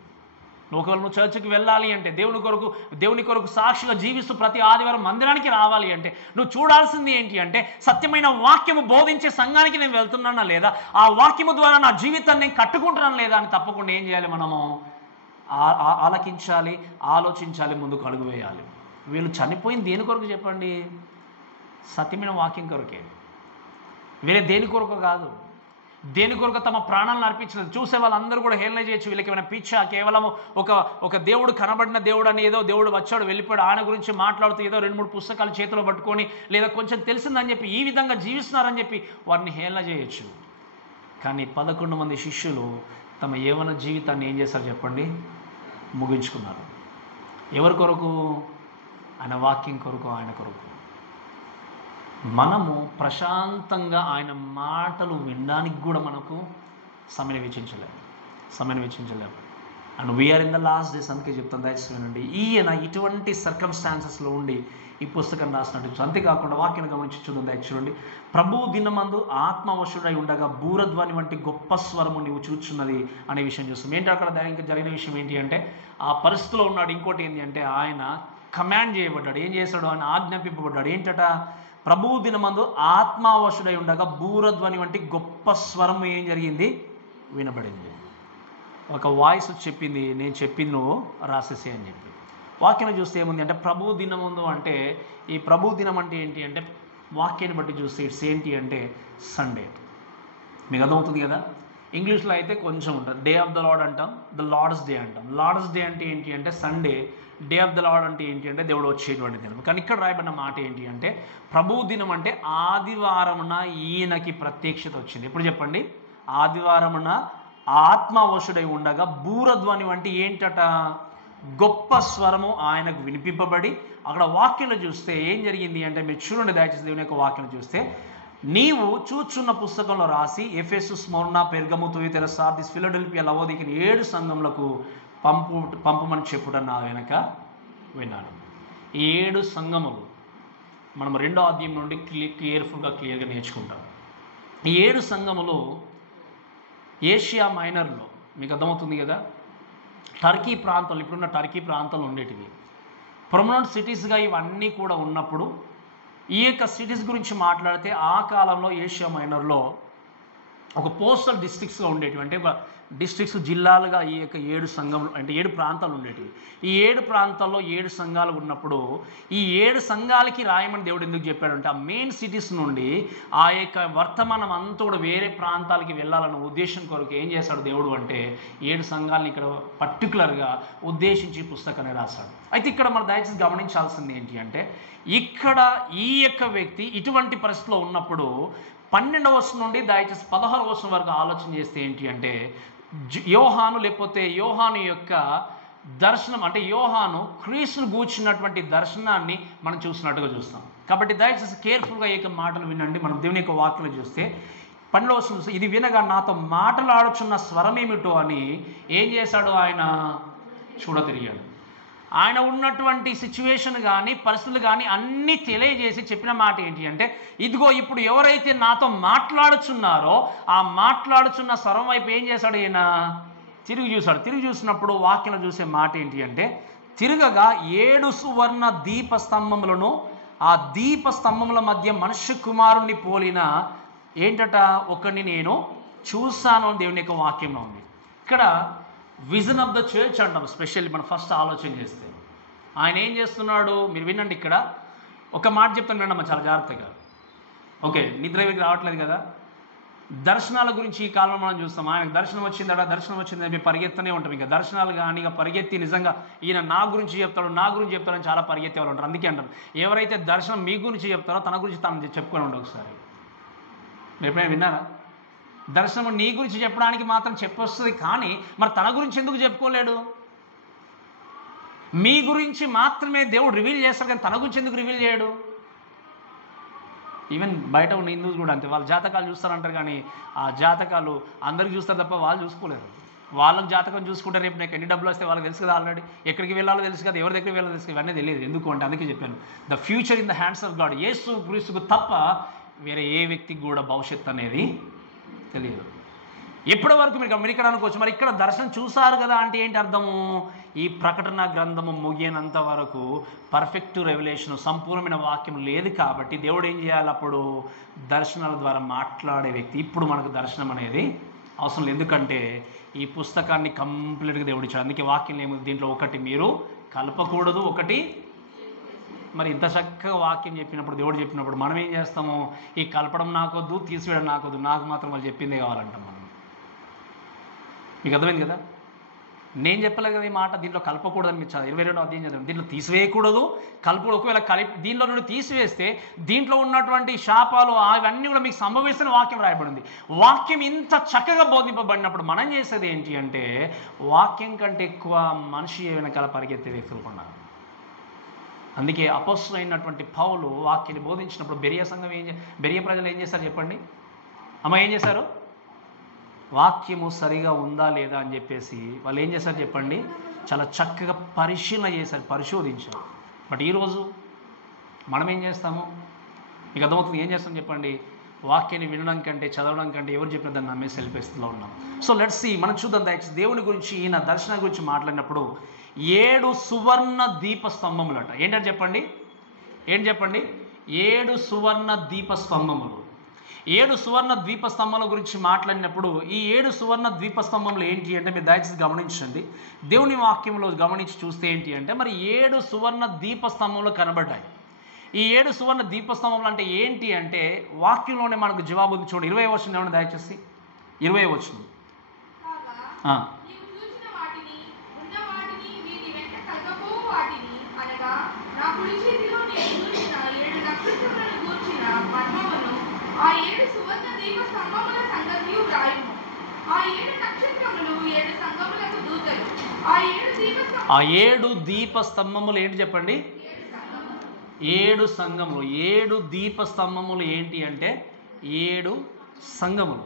ఒకవేళ నువ్వు చర్చికి వెళ్ళాలి అంటే, దేవుని కొరకు సాక్షిగా జీవిస్తూ ప్రతి ఆదివారం మందిరానికి రావాలి అంటే నువ్వు చూడాల్సింది ఏంటి అంటే, సత్యమైన వాక్యము బోధించే సంఘానికి నేను వెళ్తున్నానా లేదా, ఆ వాక్యము ద్వారా నా జీవితాన్ని నేను కట్టుకుంటున్నాను లేదా అని తప్పకుండా ఏం చేయాలి, మనము ఆలకించాలి, ఆలోచించాలి, ముందుకు అడుగు వేయాలి. వీళ్ళు చనిపోయింది దేని కొరకు చెప్పండి? సత్యమైన వాక్యం కొరకే, వేరే దేని కొరకు కాదు. దేని కొరకు తమ ప్రాణాలను అర్పించినది. చూసే వాళ్ళందరూ కూడా హేళన చేయొచ్చు, వీళ్ళకి ఏమైనా పిచ్చా, కేవలం ఒక దేవుడు కనబడిన దేవుడు అని, ఏదో దేవుడు వచ్చాడు వెళ్ళిపోయాడు ఆయన గురించి మాట్లాడుతూ ఏదో 2-3 పుస్తకాలు చేతిలో పట్టుకొని, లేదా కొంచెం తెలిసిందని చెప్పి ఈ విధంగా జీవిస్తున్నారని చెప్పి వారిని హేళన చేయొచ్చు. కానీ 11 మంది శిష్యులు తమ యవ్వన జీవితాన్ని ఏం చేశారు చెప్పండి? ముగించుకున్నారు. ఎవరి కొరకు? ఆయన వాక్యం కొరకు, ఆయన కొరకు. మనము ప్రశాంతంగా ఆయన మాటలు వినడానికి కూడా మనకు సమయం వెచ్చించలేము. And we are in the last days. అందుకే చెప్తాను, దయచేసి వినండి. ఈయన ఇటువంటి సర్కమ్స్టాన్సెస్లో ఉండి ఈ పుస్తకం రాసినట్టు. అంతేకాకుండా వాక్యాన్ని గమనించి చూద్దాం, దయచేసి చూడండి. ప్రభువు దినమందు ఆత్మవశుడై ఉండగా బూరధ్వని వంటి గొప్ప స్వరము నీవు చూచున్నది అనే విషయం చూస్తాం. ఏంటి అక్కడ ఇంకా జరిగిన విషయం ఏంటి అంటే, ఆ పరిస్థితిలో ఉన్నాడు. ఇంకోటి ఏంటి అంటే, ఆయన కమాండ్ చేయబడ్డాడు. ఏం చేశాడు? ఆయన ఆజ్ఞాపింపబడ్డాడు. ఏంటట? ప్రభువు దినమందు ఆత్మవశుడై ఉండగా బూరధ్వని వంటి గొప్ప స్వరం ఏం జరిగింది? వినబడింది. ఒక వాయిస్ చెప్పింది, నేను చెప్పింది నువ్వు రాసేసే అని చెప్పి. వాక్యం చూస్తే ఏముంది అంటే, ప్రభు దినముందు అంటే, ఈ ప్రభు దినం అంటే ఏంటి అంటే, వాక్యాన్ని బట్టి చూస్తే ఇట్స్ ఏంటి అంటే సండే. మీకు అర్థమవుతుంది కదా? ఇంగ్లీష్లో అయితే కొంచెం ఉంటుంది. డే ఆఫ్ ద లార్డ్ అంటాం, ద లార్డ్స్ డే అంటాం. లార్డ్స్ డే అంటే ఏంటి అంటే Sunday. Day of the lord అంటే ఏంటి అంటే దేవుడు వచ్చేటువంటి దినం. కానీ ఇక్కడ రాయబడిన మాట ఏంటి అంటే, ప్రభు దినం అంటే ఆదివారమున ఈయనకి ప్రత్యక్షత వచ్చింది. ఎప్పుడు చెప్పండి? ఆదివారమున ఆత్మవశుడై ఉండగా బూరధ్వని వంటి ఏంటట? గొప్ప స్వరము ఆయనకు వినిపింపబడి, అక్కడ వాక్యంలో చూస్తే ఏం జరిగింది అంటే, మీరు చూడండి దయచేసి దేవుని యొక్క వాక్యం చూస్తే, నీవు చూచున్న పుస్తకంలో రాసి ఎఫెసు, స్మర్ణ, పెర్గము, తుయతైర, సార్దిస్, ఫిలడెల్ఫియా, లవోదికీయ 7 సంఘములకు పంపమని చెప్పుట నా వెనక విన్నాను. ఈ 7 సంఘములు మనం 2వ అధ్యాయం నుండి క్లియర్గా నేర్చుకుంటాం. ఈ 7 సంఘములు ఏషియా మైనర్లో, మీకు అర్థమవుతుంది కదా, టర్కీ ప్రాంతాలు, ఇప్పుడున్న టర్కీ ప్రాంతాలు ఉండేటివి. ప్రొమినెంట్ సిటీస్గా ఇవన్నీ కూడా ఉన్నప్పుడు ఈ యొక్క సిటీస్ గురించి మాట్లాడితే, ఆ కాలంలో ఏషియా మైనర్లో ఒక పోస్టల్ డిస్ట్రిక్ట్స్గా ఉండేటివి. అంటే ఒక డిస్ట్రిక్ట్స్, జిల్లాలుగా ఈ యొక్క 7 సంఘములు అంటే 7 ప్రాంతాలు ఉండేటివి. ఈ 7 ప్రాంతాల్లో 7 సంఘాలు ఉన్నప్పుడు, ఈ 7 సంఘాలకి రాయమని దేవుడు ఎందుకు చెప్పాడంటే, ఆ మెయిన్ సిటీస్ నుండి ఆ యొక్క వర్తమానం అంతా కూడా వేరే ప్రాంతాలకి వెళ్ళాలన్న ఉద్దేశం కొరకు ఏం చేశాడు దేవుడు అంటే, 7 సంఘాలని ఇక్కడ పర్టికులర్గా ఉద్దేశించి పుస్తకాన్ని రాశాడు. అయితే ఇక్కడ మనం దయచేసి గమనించాల్సింది ఏంటి అంటే, ఇక్కడ ఈ యొక్క వ్యక్తి ఇటువంటి పరిస్థితిలో ఉన్నప్పుడు 12వ వచనం నుండి దయచేసి 16వ వచనం వరకు ఆలోచన చేస్తే ఏంటి అంటే, యోహాను లేకపోతే యోహాను యొక్క దర్శనం అంటే యోహాను క్రీస్తును గూర్చినటువంటి దర్శనాన్ని మనం చూసినట్టుగా చూస్తాం. కాబట్టి దయచేసి కేర్ఫుల్గా ఏక మాటలు వినండి. మనం దేవుని యొక్క వాక్యలు చూస్తే 12వ వచనం, ఇది వినగా నాతో మాటలాడుచున్న స్వరమేమిటో అని ఏం చేశాడు? ఆయన చూడతిరిగాడు. ఆయన ఉన్నటువంటి సిచ్యువేషన్ కానీ పరిస్థితులు కానీ అన్నీ తెలియజేసి చెప్పిన మాట ఏంటి అంటే, ఇదిగో ఇప్పుడు ఎవరైతే నాతో మాట్లాడుచున్నారో ఆ మాట్లాడుచున్న స్వరం వైపు ఏం చేశాడు? ఈయన తిరిగి చూశాడు. తిరిగి చూసినప్పుడు వాక్యం చూసే మాట ఏంటి అంటే, తిరగగా 7 సువర్ణ దీప స్తంభములను, ఆ దీప స్తంభముల మధ్య మనుష్య కుమారుణ్ణి పోలిన ఏంటట ఒకరిని నేను చూశాను అని దేవుని యొక్క వాక్యంలో ఉంది. ఇక్కడ విజన్ ఆఫ్ ద చర్చ్ అంటాం. స్పెషల్లీ మనం ఫస్ట్ ఆలోచన చేస్తే ఆయన ఏం చేస్తున్నాడు మీరు వినండి. ఇక్కడ ఒక మాట చెప్తాను వినమ్మా చాలా జాగ్రత్తగా. ఓకే, నిద్రకి రావట్లేదు కదా. దర్శనాల గురించి ఈ కాలంలో మనం చూస్తాం. ఆయనకు దర్శనం వచ్చిందని పరిగెత్తనే ఉంటాం. ఇంకా దర్శనాలు కానీ ఇక పరిగెత్తి నిజంగా ఈయన నా గురించి చెప్తాడని చాలా పరిగెత్తే వాళ్ళు ఉంటారు. అందుకే అంటారు, ఎవరైతే దర్శనం మీ గురించి చెప్తారో తన గురించి తను చెప్పుకొని ఉండే. ఒకసారి మీరు ఎప్పుడైనా విన్నారా? దర్శనం నీ గురించి చెప్పడానికి మాత్రం చెప్పొస్తుంది, కానీ మరి తన గురించి ఎందుకు చెప్పుకోలేడు? మీ గురించి మాత్రమే దేవుడు రివీల్ చేస్తాడు, కానీ తన గురించి ఎందుకు రివీల్ చేయడు? ఈవెన్ బయట ఉన్న హిందూస్ కూడా అంతే. వాళ్ళ జాతకాలు చూస్తారంటారు, కానీ ఆ జాతకాలు అందరికి చూస్తారు తప్ప వాళ్ళు చూసుకోలేరు. వాళ్ళకి జాతకం చూసుకుంటే రేపు నాకు ఎన్ని డబ్బులు వస్తే వాళ్ళకి తెలుసు కదా, ఆల్రెడీ ఎక్కడికి వెళ్ళాలో తెలుసు కదా, ఎవరి దగ్గరికి వెళ్ళాలో తెలుసు, ఇవన్నీ తెలియదు. ఎందుకు అంటే అందుకే చెప్పాను, the future in the hands of God. Yesu క్రీస్తుకు తప్ప వేరే ఏ వ్యక్తికి కూడా భవిష్యత్తు అనేది తెలియదు. ఎప్పటి వరకు మీరు ఇక్కడ అనుకోవచ్చు, మరి ఇక్కడ దర్శనం చూసారు కదా అంటే ఏంటి అర్థము? ఈ ప్రకటన గ్రంథము ముగియనంత వరకు పర్ఫెక్ట్ రెవల్యూషన్, సంపూర్ణమైన వాక్యం లేదు. కాబట్టి దేవుడు ఏం చేయాలి? అప్పుడు దర్శనాల ద్వారా మాట్లాడే వ్యక్తి. ఇప్పుడు మనకు దర్శనం అనేది అవసరం లేదు, ఎందుకంటే ఈ పుస్తకాన్ని కంప్లీట్గా దేవుడు ఇచ్చాడు. అందుకే వాక్యం ఏముంది దీంట్లో? ఒకటి మీరు కలపకూడదు, ఒకటి మరి ఇంత చక్కగా వాక్యం చెప్పినప్పుడు, దేవుడు చెప్పినప్పుడు మనం ఏం చేస్తాము? ఈ కలపడం నాకొద్దు, తీసివేయడం నాకొద్దు, నాకు మాత్రం వాళ్ళు చెప్పిందే కావాలంటాం మనం. మీకు అర్థమైంది కదా? నేను చెప్పలేదు కదా ఈ మాట, దీంట్లో కలపకూడదని మీరు 22వ అధ్యాయం చదివాం. దీంట్లో తీసివేయకూడదు, కలుపుడు. ఒకవేళ దీంట్లో నుండి తీసివేస్తే దీంట్లో ఉన్నటువంటి శాపాలు అవన్నీ కూడా మీకు సంభవిస్తున్న వాక్యం రాయబడింది. వాక్యం ఇంత చక్కగా బోధింపబడినప్పుడు మనం చేసేది ఏంటి అంటే, వాక్యం కంటే ఎక్కువ మనిషి వెనకాల పరిగెత్తే వ్యక్తులు ఉన్నారు. అందుకే అపోస్తలుడైనటువంటి పౌలు వాక్యాన్ని బోధించినప్పుడు బెరియా ప్రజలు ఏం చేశారు చెప్పండి? ఏం చేశారు? వాక్యము సరిగా ఉందా లేదా అని చెప్పేసి వాళ్ళు ఏం చేశారు చెప్పండి? చాలా చక్కగా పరిశీలన చేశారు, పరిశోధించారు. బట్ ఈరోజు మనం ఏం చేస్తాము? మీకు అర్థమవుతుంది ఏం చేస్తాం చెప్పండి? వాక్యాన్ని వినడం కంటే, చదవడం కంటే ఎవరు చెప్పిన దాన్ని నమ్మే సెల్ఫేస్లో ఉన్నాం. సో లెట్స్ సీ, మనం చూద్దాం. దేవుని గురించి, ఈయన దర్శనం గురించి మాట్లాడినప్పుడు 7 సువర్ణ దీప స్తంభములట. ఏంటంటే చెప్పండి? ఏంటి చెప్పండి? 7 సువర్ణ దీప స్తంభములు. 7 సువర్ణ ద్వీప స్తంభాల గురించి మాట్లాడినప్పుడు ఈ 7 సువర్ణ ద్వీప స్తంభములు ఏంటి అంటే, మీరు దయచేసి గమనించండి. దేవుని వాక్యంలో గమనించి చూస్తే ఏంటి అంటే, మరి 7 సువర్ణ దీప స్తంభములు కనబడ్డాయి. ఈ 7 సువర్ణ దీప స్తంభములు అంటే ఏంటి అంటే, వాక్యంలోనే మనకు జవాబు ఉంది. చూడండి 20వ వచనం ఏమన్నా దయచేసి, 20వ వచనం. ఆ 7 సువర్ణ దీప స్తంభముల సంగతియు వ్రాయుము. ఆ 7 నక్షత్రములు 7 సంఘములకు దూతలు. ఆ 7 దీప స్తంభములు ఏంటి చెప్పండి? 7 సంఘములు. 7 దీప స్తంభములు ఏంటి అంటే 7 సంఘములు.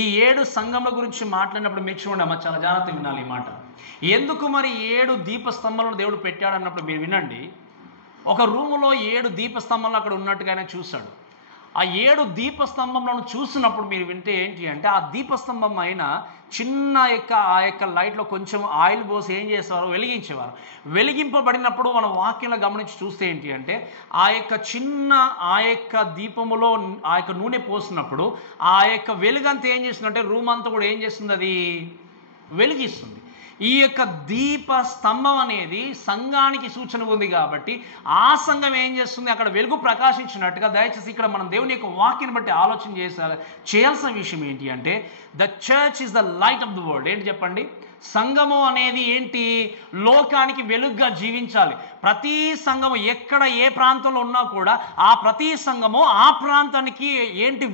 ఈ 7 సంఘముల గురించి మాట్లాడినప్పుడు మీరు చూడండి అమ్మ, చాలా జాగ్రత్తగా వినాలి ఈ మాట. ఎందుకు మరి 7 దీప స్తంభాలను దేవుడు పెట్టాడు అన్నప్పుడు మీరు వినండి. ఒక రూములో 7 దీప స్తంభాలు అక్కడ ఉన్నట్టుగానే చూశాడు. ఆ 7 దీపస్తంభంలను చూసినప్పుడు మీరు వింటే ఏంటి అంటే, ఆ దీపస్తంభం అయినా చిన్న ఆ యొక్క లైట్లో కొంచెం ఆయిల్ పోసి ఏం చేసేవారు? వెలిగించేవారు. వెలిగింపబడినప్పుడు మన వాక్యంలో గమనించి చూస్తే ఏంటి అంటే, ఆ యొక్క దీపములో ఆ యొక్క నూనె పోసినప్పుడు ఆ యొక్క వెలుగంతా ఏం చేస్తుందంటే, రూమ్ అంతా కూడా ఏం చేస్తుంది? అది వెలిగిస్తుంది. ఈ యొక్క దీప స్తంభం అనేది సంఘానికి సూచన ఉంది కాబట్టి ఆ సంఘం ఏం చేస్తుంది? అక్కడ వెలుగు ప్రకాశించినట్టుగా. దయచేసి ఇక్కడ మనం దేవుని యొక్క వాక్యాన్ని బట్టి ఆలోచన చేయాల్సిన విషయం ఏంటి అంటే, the church is the light of the world. ఏంటి చెప్పండి? సంఘము అనేది ఏంటి? లోకానికి వెలుగుగా జీవించాలి. ప్రతి సంఘము ఎక్కడ ఏ ప్రాంతంలో ఉన్నా కూడా ఆ ప్రతి సంఘము ఆ ప్రాంతానికి ఏంటి?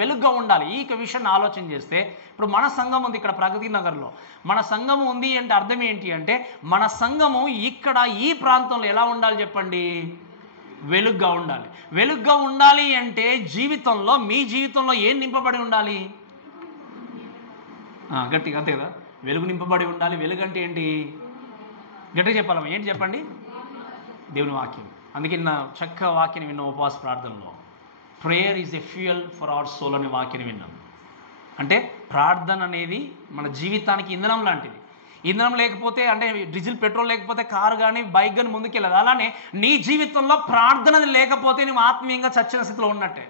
వెలుగుగా ఉండాలి. ఈ విషయాన్ని ఆలోచన చేస్తే, ఇప్పుడు మన సంఘం ఉంది ఇక్కడ ప్రగతి నగర్లో. మన సంఘము ఉంది అంటే అర్థం ఏంటి అంటే, మన సంఘము ఇక్కడ ఈ ప్రాంతంలో ఎలా ఉండాలి చెప్పండి? వెలుగుగా ఉండాలి. వెలుగుగా ఉండాలి అంటే జీవితంలో, మీ జీవితంలో ఏం నింపబడి ఉండాలి? గట్టిగా అంతే కదా, వెలుగు నింపబడి ఉండాలి. వెలుగు అంటే ఏంటి? గట్టిగా చెప్పాలమ్మా, ఏంటి చెప్పండి? దేవుని వాక్యం. అందుకే నా చక్క వాక్యాన్ని విన్న ఉపవాస ప్రార్థనలో, prayer is a fuel for our soul అనే వాక్యాన్ని విన్నాం. అంటే ప్రార్థన అనేది మన జీవితానికి ఇంధనం లాంటిది. ఇంధనం లేకపోతే, అంటే డీజిల్ పెట్రోల్ లేకపోతే కారు కానీ బైక్ కానీ ముందుకెళ్ళదు. అలానే నీ జీవితంలో ప్రార్థన లేకపోతే నువ్వు ఆత్మీయంగా చచ్చిన స్థితిలో ఉన్నట్టే.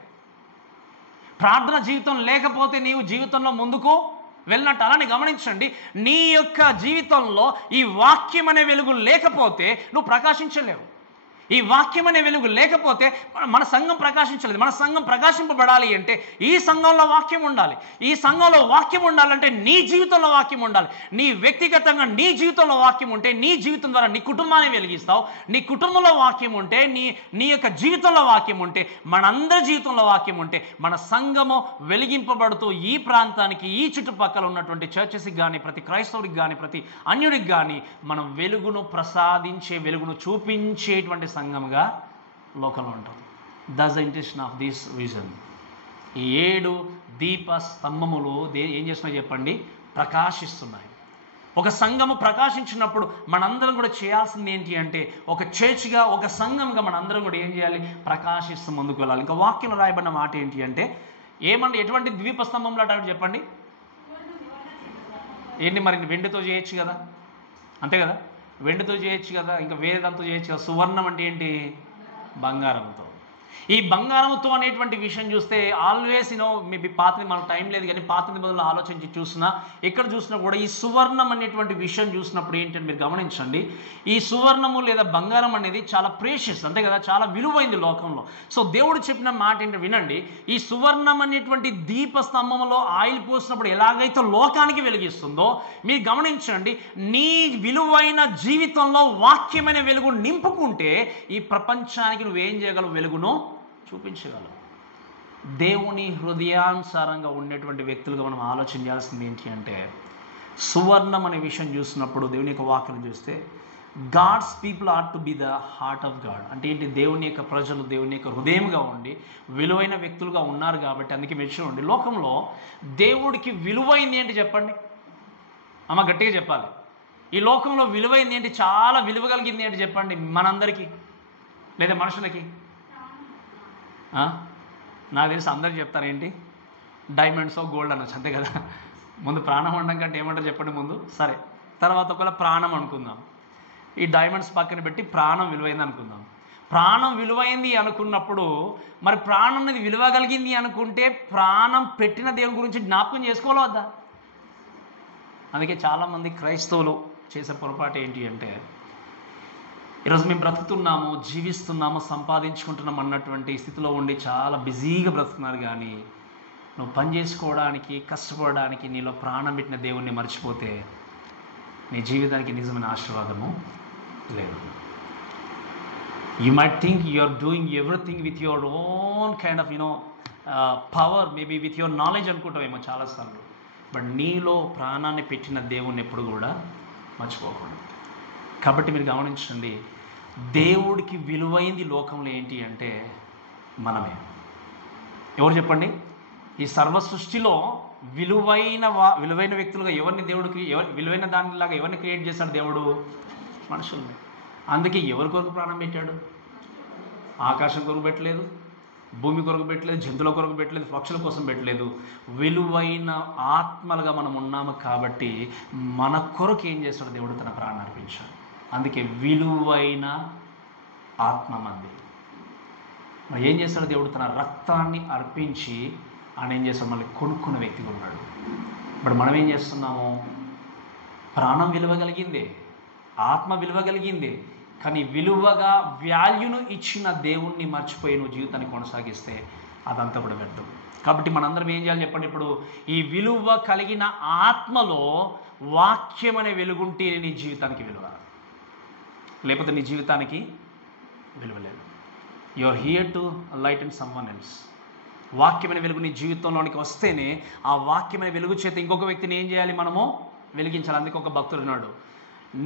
ప్రార్థన జీవితం లేకపోతే నీవు జీవితంలో ముందుకు వెళ్ళినట్టు. అలానే గమనించండి, నీ యొక్క జీవితంలో ఈ వాక్యం అనే వెలుగు లేకపోతే నువ్వు ప్రకాశించలేవు. ఈ వాక్యం అనే వెలుగు లేకపోతే మన సంఘం ప్రకాశించలేదు. మన సంఘం ప్రకాశింపబడాలి అంటే ఈ సంఘంలో వాక్యం ఉండాలి. ఈ సంఘంలో వాక్యం ఉండాలంటే నీ జీవితంలో వాక్యం ఉండాలి. నీ వ్యక్తిగతంగా నీ జీవితంలో వాక్యం ఉంటే నీ జీవితం ద్వారా నీ కుటుంబాన్ని వెలిగిస్తావు. నీ కుటుంబంలో వాక్యం ఉంటే, నీ యొక్క జీవితంలో వాక్యం ఉంటే, మనందరి జీవితంలో వాక్యం ఉంటే, మన సంఘము వెలిగింపబడుతూ ఈ ప్రాంతానికి, ఈ చుట్టుపక్కల ఉన్నటువంటి చర్చెస్కి కానీ, ప్రతి క్రైస్తవుడికి కానీ, ప్రతి అన్యుడికి కానీ మనం వెలుగును ప్రసాదించే, వెలుగును చూపించేటువంటి సంఘముగా లోకంలో ఉంటాం. That's the intention of this vision. ఈ 7 దీప స్తంభములు ఏం చేస్తున్నాయి చెప్పండి? ప్రకాశిస్తున్నాయి. ఒక సంఘము ప్రకాశించినప్పుడు మనందరం కూడా చేయాల్సింది ఏంటి అంటే, ఒక చర్చ్గా, ఒక సంఘంగా మనందరం కూడా ఏం చేయాలి? ప్రకాశిస్తూ ముందుకు వెళ్ళాలి. ఇంకా వాక్యంలో రాయబడిన మాట ఏంటి అంటే, ఎటువంటి ద్వీప స్తంభంలో అంటారు చెప్పండి? ఏంటి మరి? వెండితో చేయొచ్చు కదా, అంతే కదా? వెండితో చేయొచ్చు కదా, ఇంకా వేరే దాంతో చేయొచ్చు కదా. సువర్ణం అంటే ఏంటి? బంగారంతో. ఈ బంగారంతో అనేటువంటి విషయం చూస్తే ఆల్వేస్ మేబీ పాతని మనకు టైం లేదు కానీ పాత నిబంధనలు ఆలోచించి చూసినా ఎక్కడ చూసినా కూడా ఈ సువర్ణం అనేటువంటి విషయం చూసినప్పుడు ఏంటంటే మీరు గమనించండి, ఈ సువర్ణము లేదా బంగారం అనేది చాలా ప్రేషియస్, అంతే కదా, చాలా విలువైంది లోకంలో. సో దేవుడు చెప్పిన మాట ఏంటో వినండి, ఈ సువర్ణం అనేటువంటి దీపస్తంభంలో ఆయిల్ పోసినప్పుడు ఎలాగైతే లోకానికి వెలిగిస్తుందో మీరు గమనించండి, నీ విలువైన జీవితంలో వాక్యమైన వెలుగు నింపుకుంటే ఈ ప్రపంచానికి నువ్వేం చేయగలవు? వెలుగును చూపించగలవు. దేవుని హృదయానుసారంగా ఉండేటువంటి వ్యక్తులుగా మనం ఆలోచన చేయాల్సింది ఏంటి అంటే, సువర్ణం అనే విషయం చూసినప్పుడు దేవుని యొక్క వాక్యం చూస్తే God's people are to be the heart of God. అంటే ఏంటి? దేవుని యొక్క ప్రజలు దేవుని యొక్క హృదయంగా ఉండి విలువైన వ్యక్తులుగా ఉన్నారు కాబట్టి అందుకే మీరు చూడండి, లోకంలో దేవుడికి విలువైంది ఏంటి చెప్పండి అమ్మ, గట్టిగా చెప్పాలి. ఈ లోకంలో విలువైంది ఏంటి? చాలా విలువ కలిగింది ఏంటి చెప్పండి మనందరికీ లేదా మనుషులకి? నాకు తెలిసి అందరికి చెప్తారు ఏంటి? డైమండ్స్, గోల్డ్ అనొచ్చు, అంతే కదా. ముందు ప్రాణం అనడం కంటే ఏమంటారు చెప్పండి ముందు? సరే, తర్వాత ఒకవేళ ప్రాణం అనుకుందాం, ఈ డైమండ్స్ పక్కన పెట్టి ప్రాణం విలువైంది అనుకుందాం. ప్రాణం విలువైంది అనుకున్నప్పుడు మరి ప్రాణం అనేది విలువ కలిగింది అనుకుంటే ప్రాణం పెట్టిన దేవుని గురించి జ్ఞాపకం చేసుకోవాలా వద్దా? అందుకే చాలామంది క్రైస్తవులు చేసే పొరపాటు ఏంటి అంటే, ఈరోజు మేము బ్రతుకుతున్నాము, జీవిస్తున్నాము, సంపాదించుకుంటున్నాం అన్నటువంటి స్థితిలో ఉండి చాలా బిజీగా బ్రతుకుతున్నారు. కానీ నువ్వు పని చేసుకోవడానికి, కష్టపడడానికి నీలో ప్రాణం పెట్టిన దేవుణ్ణి మర్చిపోతే నీ జీవితానికి నిజమైన ఆశీర్వాదము లేదు. You might think you are doing everything with your own kind of power, maybe with your knowledge అనుకుంటావేమో చాలాసార్లు. బట్ నీలో ప్రాణాన్ని పెట్టిన దేవుణ్ణి ఎప్పుడు కూడా మర్చిపోకూడదు. కాబట్టి మీరు గమనించండి, దేవుడికి విలువైంది లోకంలో ఏంటి అంటే మనమే. ఎవరు చెప్పండి? ఈ సర్వ సృష్టిలో విలువైన వ్యక్తులుగా ఎవరిని దేవుడికి, విలువైన దానిలాగా ఎవరిని క్రియేట్ చేశాడు దేవుడు? మనుషుల్ని. అందుకే ఎవరి కొరకు ప్రాణం పెట్టాడు? ఆకాశం కొరకు పెట్టలేదు, భూమి కొరకు పెట్టలేదు, జంతువుల కొరకు పెట్టలేదు, పక్షుల కోసం పెట్టలేదు. విలువైన ఆత్మలుగా మనం ఉన్నాము కాబట్టి మన కొరకు ఏం చేస్తాడు దేవుడు? తన ప్రాణాన్ని అర్పించాడు. అందుకే విలువైన ఆత్మ మంది. మరి ఏం చేస్తాడు దేవుడు? తన రక్తాన్ని అర్పించి ఆయన ఏం చేస్తాడు? మళ్ళీ కొనుక్కున్న వ్యక్తిగా ఉన్నాడు. ఇప్పుడు మనం ఏం చేస్తున్నాము? ప్రాణం విలువ కలిగిందే, ఆత్మ విలువ కలిగిందే, కానీ విలువగా వాల్యూను ఇచ్చిన దేవుణ్ణి మర్చిపోయి నువ్వు జీవితాన్ని కొనసాగిస్తే అదంతా కూడా వ్యర్థం. కాబట్టి మనందరం ఏం చేయాలి చెప్పండి? ఇప్పుడు ఈ విలువ కలిగిన ఆత్మలో వాక్యం అనే వెలుగుంటే నీ జీవితానికి విలువ, లేకపోతే నీ జీవితానికి విలువ లేదు. You are here to light and someone else. వాక్యమైన వెలుగు నీ జీవితంలోనికి వస్తేనే ఆ వాక్యమైన వెలుగు చేత ఇంకొక వ్యక్తిని ఏం చేయాలి? మనము వెలిగించాలి. అందుకే ఒక భక్తుడు ఉన్నాడు,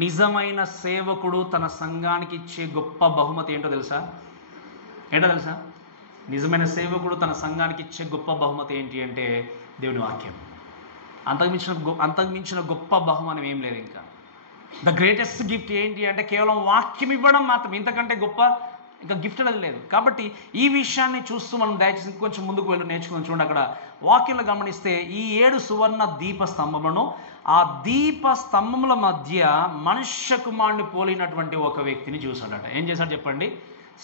నిజమైన సేవకుడు తన సంఘానికి ఇచ్చే గొప్ప బహుమతి ఏంటో తెలుసా? నిజమైన సేవకుడు తన సంఘానికి ఇచ్చే గొప్ప బహుమతి ఏంటి అంటే దేవుని వాక్యం. అంతకుమించిన గొప్ప బహుమానం ఏం లేదు. ఇంకా ద గ్రేటెస్ట్ గిఫ్ట్ ఏంటి అంటే కేవలం వాక్యం ఇవ్వడం మాత్రం, ఇంతకంటే గొప్ప ఇంకా గిఫ్ట్ అనేది లేదు. కాబట్టి ఈ విషయాన్ని చూస్తూ మనం దయచేసి ఇంకొంచెం ముందుకు వెళ్ళి నేర్చుకుని చూడండి. అక్కడ వాక్యంలో గమనిస్తే ఈ 7 సువర్ణ దీప స్తంభములను, ఆ దీప స్తంభముల మధ్య మనుష్య కుమారుని పోలినటువంటి ఒక వ్యక్తిని చూశాడట. ఏం చేశాడు చెప్పండి?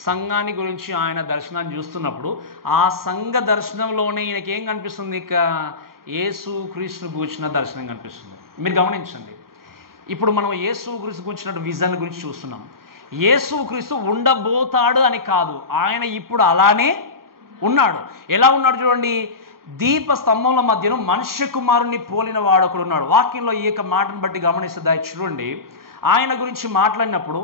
సంఘాన్ని గురించి ఆయన దర్శనాన్ని చూస్తున్నప్పుడు ఆ సంఘ దర్శనంలోనే ఈయనకి ఏం కనిపిస్తుంది? ఇక యేసు క్రీస్తుని గూర్చిన దర్శనం కనిపిస్తుంది. మీరు గమనించండి, ఇప్పుడు మనం యేసు క్రీస్తు గురించినట్టు విజన్ గురించి చూస్తున్నాం. యేసు క్రీస్తు ఉండబోతాడు అని కాదు, ఆయన ఇప్పుడు అలానే ఉన్నాడు. ఎలా ఉన్నాడు చూడండి, దీప స్తంభంల మధ్యను మనుష్య కుమారుని పోలిన వాడు ఒకడు ఉన్నాడు. వాక్యంలో ఈ యొక్క మాటను బట్టి గమనిస్తే చూడండి, ఆయన గురించి మాట్లాడినప్పుడు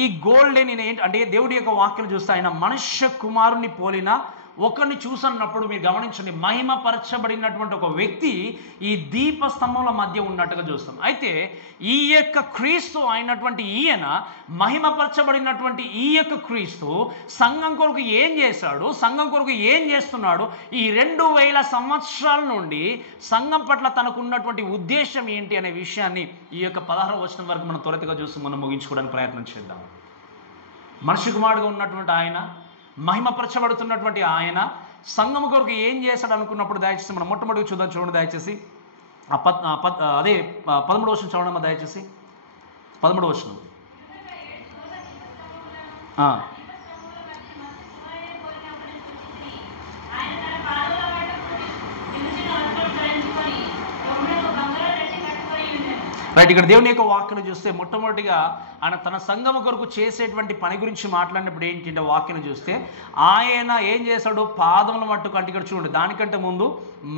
ఈ గోల్డెన్ అంటే దేవుడి యొక్క వాక్యం చూస్తే ఆయన మనుష్య కుమారుని పోలిన ఒకరిని చూసన్నప్పుడు మీరు గమనించండి, మహిమపరచబడినటువంటి ఒక వ్యక్తి ఈ దీప స్తంభంల మధ్య ఉన్నట్టుగా చూస్తాం. అయితే ఈ యొక్క క్రీస్తు అయినటువంటి ఈయన, మహిమపరచబడినటువంటి ఈ యొక్క క్రీస్తు సంఘం కొరకు ఏం చేశాడు, సంఘం కొరకు ఏం చేస్తున్నాడు, ఈ 2000 సంవత్సరాల నుండి సంఘం పట్ల తనకున్నటువంటి ఉద్దేశం ఏంటి అనే విషయాన్ని ఈ యొక్క 16వ వచనం వరకు మనం త్వరగా చూసి మనం ముగించుకోవడానికి ప్రయత్నం చేద్దాం. మనుష్య కుమారుడుగా ఉన్నటువంటి ఆయన, మహిమపరచబడుతున్నటువంటి ఆయన సంఘము కొరకు ఏం చేశాడు అనుకున్నప్పుడు దయచేసి మనం మొట్టమొదటిగా చూడండి. దయచేసి అదే 13వ వచనం చూడమ్మా, దయచేసి 13వ వచనం. రైట్. ఇక్కడ దేవుని యొక్క వాక్యను చూస్తే మొట్టమొదటిగా ఆయన తన సంఘము కొరకు చేసేటువంటి పని గురించి మాట్లాడినప్పుడు ఏంటంటే వాక్యను చూస్తే ఆయన ఏం చేశాడు, పాదముల మట్టుకు అంటే ఇక్కడ చూడండి, దానికంటే ముందు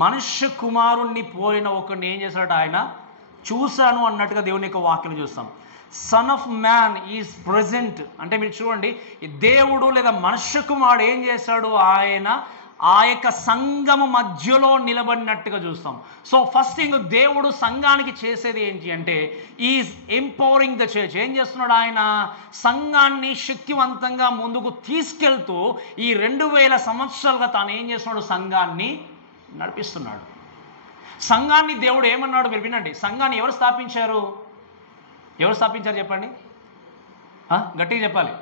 మనుష్య కుమారుణ్ణి పోలిన ఒకరిని ఏం చేశాడు ఆయన చూశాను అన్నట్టుగా దేవుని యొక్క వాక్యను చూస్తాం. Son of man is present అంటే మీరు చూడండి, దేవుడు లేదా మనుష్య కుమారుడు ఏం చేశాడు, ఆయన ఆ యొక్క సంఘము మధ్యలో నిలబడినట్టుగా చూస్తాం. సో ఫస్ట్ థింగ్ దేవుడు సంఘానికి చేసేది ఏంటి అంటే ఈజ్ ఎంపవరింగ్ ద చర్చ్. ఏం చేస్తున్నాడు, ఆయన సంఘాన్ని శక్తివంతంగా ముందుకు తీసుకెళ్తూ ఈ 2000 సంవత్సరాలుగా తాను ఏం చేస్తున్నాడు, సంఘాన్ని నడిపిస్తున్నాడు. సంఘాన్ని దేవుడు ఏమన్నాడు మీరు వినండి, సంఘాన్ని ఎవరు స్థాపించారు, ఎవరు స్థాపించారు చెప్పండి, గట్టిగా చెప్పాలి,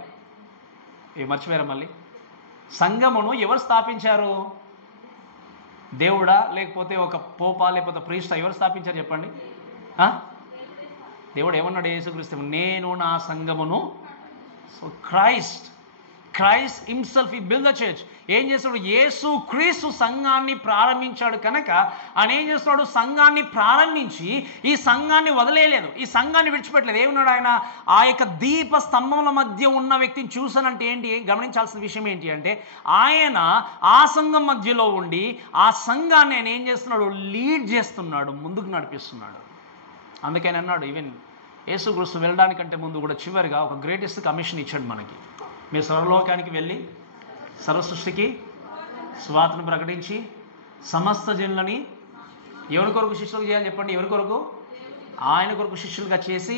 మర్చిపోయారా మళ్ళీ. సంఘమును ఎవరు స్థాపించారు, దేవుడా లేకపోతే ఒక పోపా లేకపోతే ప్రీస్టా, ఎవరు స్థాపించారు చెప్పండి. దేవుడు ఏమన్నాడు యేసుక్రీస్తు, నేను నా సంఘమును. సో క్రైస్ట్ హిమ్సెల్ఫ్ ఈ బిల్డ్ ద చర్చ్. ఏం చేస్తాడు, యేసు క్రీస్తు సంఘాన్ని ప్రారంభించాడు కనుక ఆయన ఏం చేస్తున్నాడు, సంఘాన్ని ప్రారంభించి ఈ సంఘాన్ని వదిలేయలేదు, ఈ సంఘాన్ని విడిచిపెట్టలేదు. ఏమన్నాడు ఆయన, ఆ యొక్క దీప స్తంభముల మధ్య ఉన్న వ్యక్తిని చూసానంటే ఏంటి, గమనించాల్సిన విషయం ఏంటి అంటే ఆయన ఆ సంఘం మధ్యలో ఉండి ఆ సంఘాన్ని ఆయన ఏం చేస్తున్నాడు, లీడ్ చేస్తున్నాడు, ముందుకు నడిపిస్తున్నాడు. అందుకని అన్నాడు, ఈవెన్ యేసుక్రీస్తు వెళ్ళడానికంటే ముందు కూడా చివరిగా ఒక గ్రేటెస్ట్ కమిషన్ ఇచ్చాడు మనకి, మీరు సర్వలోకానికి వెళ్ళి సర్వ సృష్టికి సువార్తను ప్రకటించి సమస్త జనులని ఎవరి కొరకు శిష్యులుగా చేయాలి చెప్పండి, ఎవరి కొరకు, ఆయన కొరకు శిష్యులుగా చేసి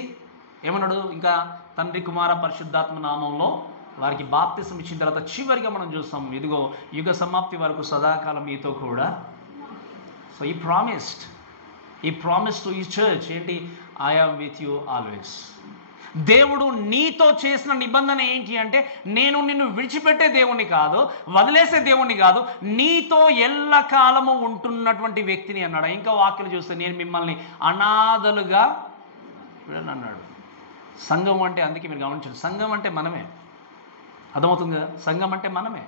ఏమన్నాడు, ఇంకా తండ్రి కుమార పరిశుద్ధాత్మ నామంలో వారికి బాప్తిసం ఇచ్చిన తర్వాత చివరిగా మనం చూస్తాం, ఇదిగో యుగ సమాప్తి వరకు సదాకాలం మీతో కూడా. సో ఈ ప్రామిస్ టు ఈ చర్చ్ ఏంటి, I am with you always. దేవుడు నీతో చేసిన నిబంధన ఏంటి అంటే నేను నిన్ను విడిచిపెట్టే దేవుణ్ణి కాదు, వదిలేసే దేవుణ్ణి కాదు, నీతో ఎల్లకాలము ఉంటున్నటువంటి వ్యక్తిని అన్నాడు. ఇంకా వాక్యలు చూస్తే నేను మిమ్మల్ని అనాథలుగా అన్నాడు. సంఘం అంటే అందుకే మీరు గమనించండి, సంఘం అంటే మనమే, అర్థమవుతుంది కదా, సంఘం అంటే మనమే.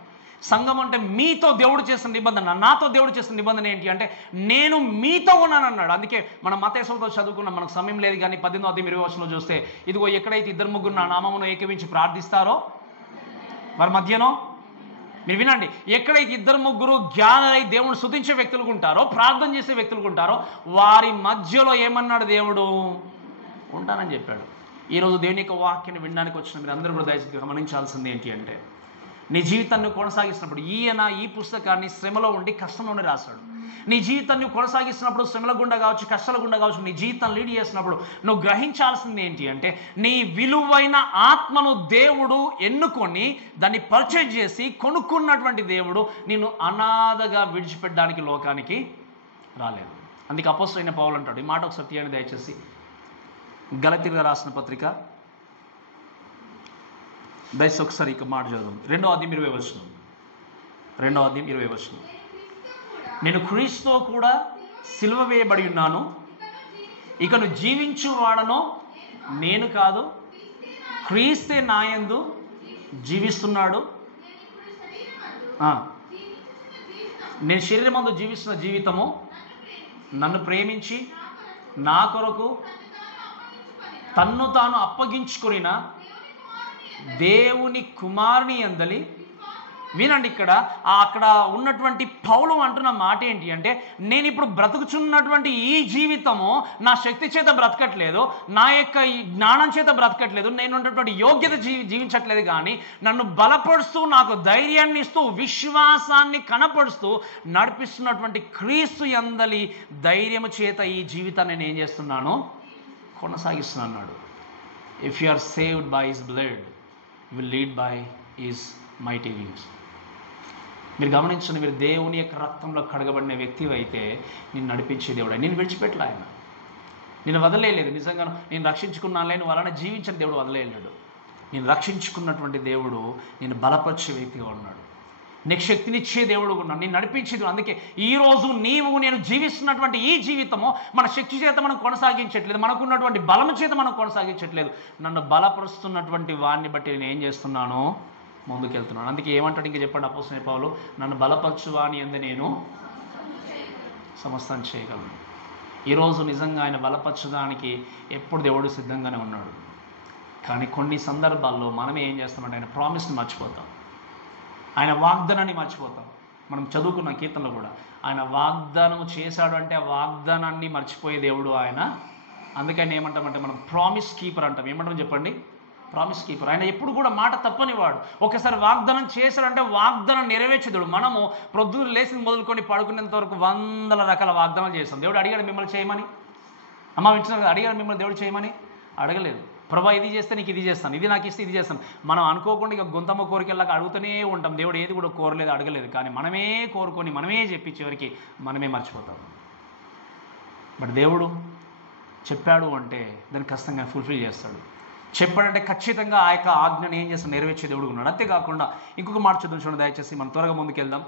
సంఘం అంటే మీతో దేవుడు చేసిన నిబంధన, నాతో దేవుడు చేసిన నిబంధన ఏంటి అంటే నేను మీతో ఉన్నాను అన్నాడు. అందుకే మనం మత్తయి చదువుకున్నాం, మనకు సమయం లేదు కానీ 18-20 చూస్తే ఇదిగో ఎక్కడైతే 2-3 నా నామమును ఏకీవించి ప్రార్థిస్తారో వారి మధ్యలో, మీరు వినండి, ఎక్కడైతే 2-3 గ్యాదర్ అయి దేవుని స్తుతించే వ్యక్తులు ఉంటారో, ప్రార్థన చేసే వ్యక్తులు ఉంటారో వారి మధ్యలో ఏమన్నాడు, దేవుడు ఉంటానని చెప్పాడు. ఈరోజు దేవుని యొక్క వాక్యాన్ని వినడానికి వచ్చిన మీరు అందరూ కూడా దయచేసి గమనించాల్సింది ఏంటి అంటే నీ జీవితాన్ని కొనసాగిస్తున్నప్పుడు ఈయన ఈ పుస్తకాన్ని శ్రమలో ఉండి కష్టంలోనే రాశాడు. నీ జీవితాన్ని కొనసాగిస్తున్నప్పుడు శ్రమల గుండా కావచ్చు, కష్టాల గుండా కావచ్చు, నీ జీవితం లీడ్ చేసినప్పుడు నువ్వు గ్రహించాల్సింది ఏంటి అంటే నీ విలువైన ఆత్మను దేవుడు ఎన్నుకొని దాన్ని పర్చేజ్ చేసి కొనుక్కున్నటువంటి దేవుడు నిన్ను అనాథగా విడిచిపెట్టడానికి లోకానికి రాలేదు. అందుకే అపోస్తలుడైన పౌలు అంటాడు, ఈ మాట ఒకసారి తీయండి దయచేసి, గలతీయులకు రాసిన పత్రిక దయచేసి ఒకసారి ఇక మాట చదువు, 2:20. నేను క్రీస్తుతో కూడా సిలువ వేయబడి ఉన్నాను, ఇకను జీవించువాడను నేను కాదు, క్రీస్తే నాయందు జీవిస్తున్నాడు. నేను శరీరమందు జీవిస్తున్న జీవితము నన్ను ప్రేమించి నా కొరకు తన్ను తాను అప్పగించుకొనిన దేవుని కుమారుని యందలి. వినండి, అక్కడ ఉన్నటువంటి పౌలు అంటున్న మాట ఏంటి అంటే నేను ఇప్పుడు బ్రతుకుచున్నటువంటి ఈ జీవితము నా శక్తి చేత బ్రతకట్లేదు, నా యొక్క జ్ఞానం చేత బ్రతకట్లేదు, నేను ఉన్నటువంటి యోగ్యత జీవించట్లేదు, కానీ నన్ను బలపరుస్తూ నాకు ధైర్యాన్ని ఇస్తూ విశ్వాసాన్ని కనపరుస్తూ నడిపిస్తున్నటువంటి క్రీస్తు యందలి ధైర్యము చేత ఈ జీవితాన్ని నేను ఏం చేస్తున్నాను, కొనసాగిస్తున్నాడు. If you are saved by his blood you will lead by his mighty wings. మీరు గమనించండి, మీరు దేవుని యొక్క రక్తంలో కడగబడిన వ్యక్తి అయితే నేను నడిపించే దేవుడు, నేను విడిచిపెట్టలే, ఆయన నేను వదిలేయలేదు. నిజంగా నేను రక్షించుకున్నానులే నువ్వు అలానే జీవించిన దేవుడు వదిలేయలేడు. నేను రక్షించుకున్నటువంటి దేవుడు నేను బలపరిచే వ్యక్తిగా ఉన్నాడు, నీకు శక్తినిచ్చే దేవుడు ఉన్నాడు, నేను నడిపించేది. అందుకే ఈరోజు నేను జీవిస్తున్నటువంటి ఈ జీవితము మన శక్తి చేత మనం కొనసాగించట్లేదు, మనకున్నటువంటి బలము చేత మనం కొనసాగించట్లేదు, నన్ను బలపరుస్తున్నటువంటి వాడిని బట్టి నేను ఏం చేస్తున్నాను, ముందుకెళ్తున్నాను. అందుకే ఏమంటాడు ఇంకా చెప్పండి అపోస్తలుడైన పౌలు, నన్ను బలపరచు వాని యందు నేను సమస్తాన్ని చేయగలను. ఈరోజు నిజంగా ఆయన బలపరచడానికి ఎప్పుడు దేవుడు సిద్ధంగానే ఉన్నాడు. కానీ కొన్ని సందర్భాల్లో మనమే ఏం చేస్తామంటే ఆయన ప్రామిస్ని మర్చిపోతాం, ఆయన వాగ్దానాన్ని మర్చిపోతాం. మనం చదువుకున్న కీర్తనలో కూడా ఆయన వాగ్దానం చేశాడు అంటే ఆ వాగ్దానాన్ని మర్చిపోయే దేవుడు ఆయన. అందుకని ఏమంటామంటే మనం ప్రామిస్ కీపర్ అంటాం. ఏమంటాం చెప్పండి? Promise keeper. ఆయన ఎప్పుడు కూడా మాట తప్పనివాడు. ఒకసారి వాగ్దానం చేశాడంటే వాగ్దానం నెరవేర్చేదుడు. మనము ప్రొద్దున లేచి మొదలుకొని పడుకునేంత వరకు 100 రకాల వాగ్దానాలు చేస్తాం. దేవుడు అడిగాడు మిమ్మల్ని చేయమని? అమ్మ వింటున్నారు కదా, అడిగాడు మిమ్మల్ని దేవుడు చేయమని? అడగలేదు. ప్రభా ఇది చేస్తే నీకు ఇది చేస్తాను, ఇది నాకు ఇస్తే ఇది చేస్తాను. మనం అనుకోకుండా ఇక గొంతమ్మ కోరికల్లాగా అడుగుతూనే ఉంటాం. దేవుడు ఏది కూడా కోరలేదు, అడగలేదు. కానీ మనమే కోరుకొని మనమే చెప్పి చివరికి మనమే మర్చిపోతాం. బట్ దేవుడు చెప్పాడు అంటే దాన్ని ఖచ్చితంగా ఫుల్ఫిల్ చేస్తాడు. చెప్పాడంటే ఖచ్చితంగా ఆ యొక్క ఆజ్ఞను ఏం చేస్తాడు? నెరవేర్చే దేవుడు ఉన్నాడు. అంతేకాకుండా ఇంకొక మాట చూద్దాం చూడండి దయచేసి. మనం త్వరగా ముందుకెళ్దాం.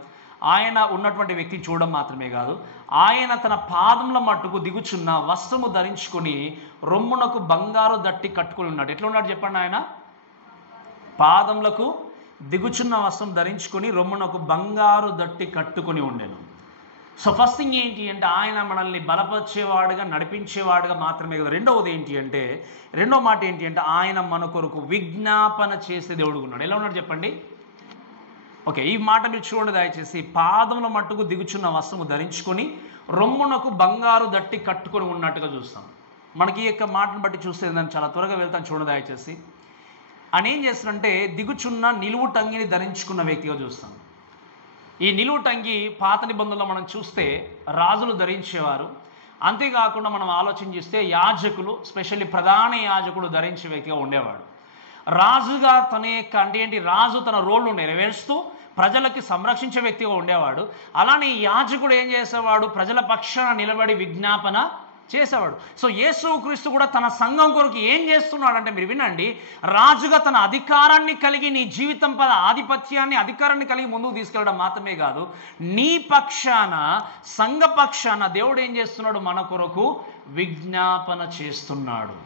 ఆయన ఉన్నటువంటి వ్యక్తి చూడడం మాత్రమే కాదు, ఆయన తన పాదముల మట్టుకు దిగుచున్న వస్త్రము ధరించుకొని రొమ్మునకు బంగారు దట్టి కట్టుకొని ఉన్నాడు. ఎట్లా ఉన్నాడు చెప్పండి? ఆయన పాదములకు దిగుచున్న వస్త్రం ధరించుకొని రొమ్మునకు బంగారు దట్టి కట్టుకొని ఉండెను. సో ఫస్ట్ థింగ్ ఏంటి అంటే ఆయన మనల్ని బలపరిచేవాడుగా నడిపించేవాడుగా మాత్రమే కదా. రెండవది ఏంటి అంటే, రెండో మాట ఏంటి అంటే ఆయన మన కొరకు విజ్ఞాపన చేసే దేవుడు ఉన్నాడు. ఎలా ఉన్నాడు చెప్పండి? ఓకే, ఈ మాట మీరు చూడండి దయచేసి. పాదముల మట్టుకు దిగుచున్న వస్త్రము ధరించుకొని రొమ్మునకు బంగారు దట్టి కట్టుకొని ఉన్నట్టుగా చూస్తాం. మనకి ఈ యొక్క మాటను బట్టి చూస్తే నేను చాలా త్వరగా వెళ్తాను చూడండి దయచేసి. ఆయన ఏం చేస్తాడంటే దిగుచున్న నిలువు టంగిని ధరించుకున్న వ్యక్తిగా చూస్తాం. ఈ నిలువు టంగి పాత నిబంధనలో మనం చూస్తే రాజులు ధరించేవారు. అంతేకాకుండా మనం ఆలోచన చేస్తే యాజకులు, స్పెషల్లీ ప్రధాన యాజకుడు ధరించే వ్యక్తిగా ఉండేవాడు. రాజుగా తన యొక్క అంటే ఏంటి, రాజు తన రోల్ను నెరవేరుస్తూ ప్రజలకి సంరక్షించే వ్యక్తిగా ఉండేవాడు. అలానే యాజకుడు ఏం చేసేవాడు? ప్రజల పక్షాన నిలబడి విజ్ఞాపన చేసేవాడు. సో యేసుక్రీస్తు కూడా తన సంఘం కొరకు ఏం చేస్తున్నాడంటే, మీరు వినండి, రాజుగా తన అధికారాన్ని కలిగి నీ జీవితం పద ఆధిపత్యాన్ని అధికారాన్ని కలిగి ముందుకు తీసుకెళ్ళడం మాత్రమే కాదు, నీ పక్షాన సంఘ పక్షాన దేవుడు ఏం చేస్తున్నాడు? మన కొరకు విజ్ఞాపన చేస్తున్నాడు.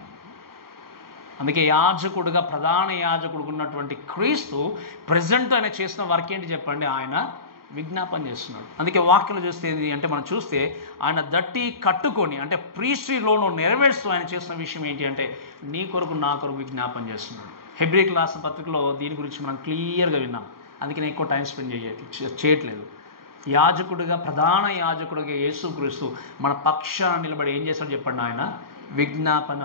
అందుకే యాజకుడుగా, ప్రధాన యాజకుడుగా ఉన్నటువంటి క్రీస్తు ప్రజెంట్ ఆయన చేసిన వర్క్ ఏంటి చెప్పండి? ఆయన విజ్ఞాపన చేస్తున్నాడు. అందుకే వాక్యం చూస్తే ఏంటి అంటే, మనం చూస్తే ఆయన దట్టి కట్టుకొని అంటే ప్రీస్ట్రీలోను నెరవేరుస్తూ ఆయన చేసిన విషయం ఏంటి అంటే నీ కొరకు నా కొరకు విజ్ఞాపన చేస్తున్నాడు. హెబ్రీకి రాసిన పత్రికలో దీని గురించి మనం క్లియర్గా విన్నాం. అందుకే నేను ఎక్కువ టైం స్పెండ్ చేయట్లేదు. యాజకుడిగా, ప్రధాన యాజకుడిగా యేసుక్రీస్తు మన పక్షాన నిలబడి ఏం చేస్తాడు చెప్పండి? ఆయన విజ్ఞాపన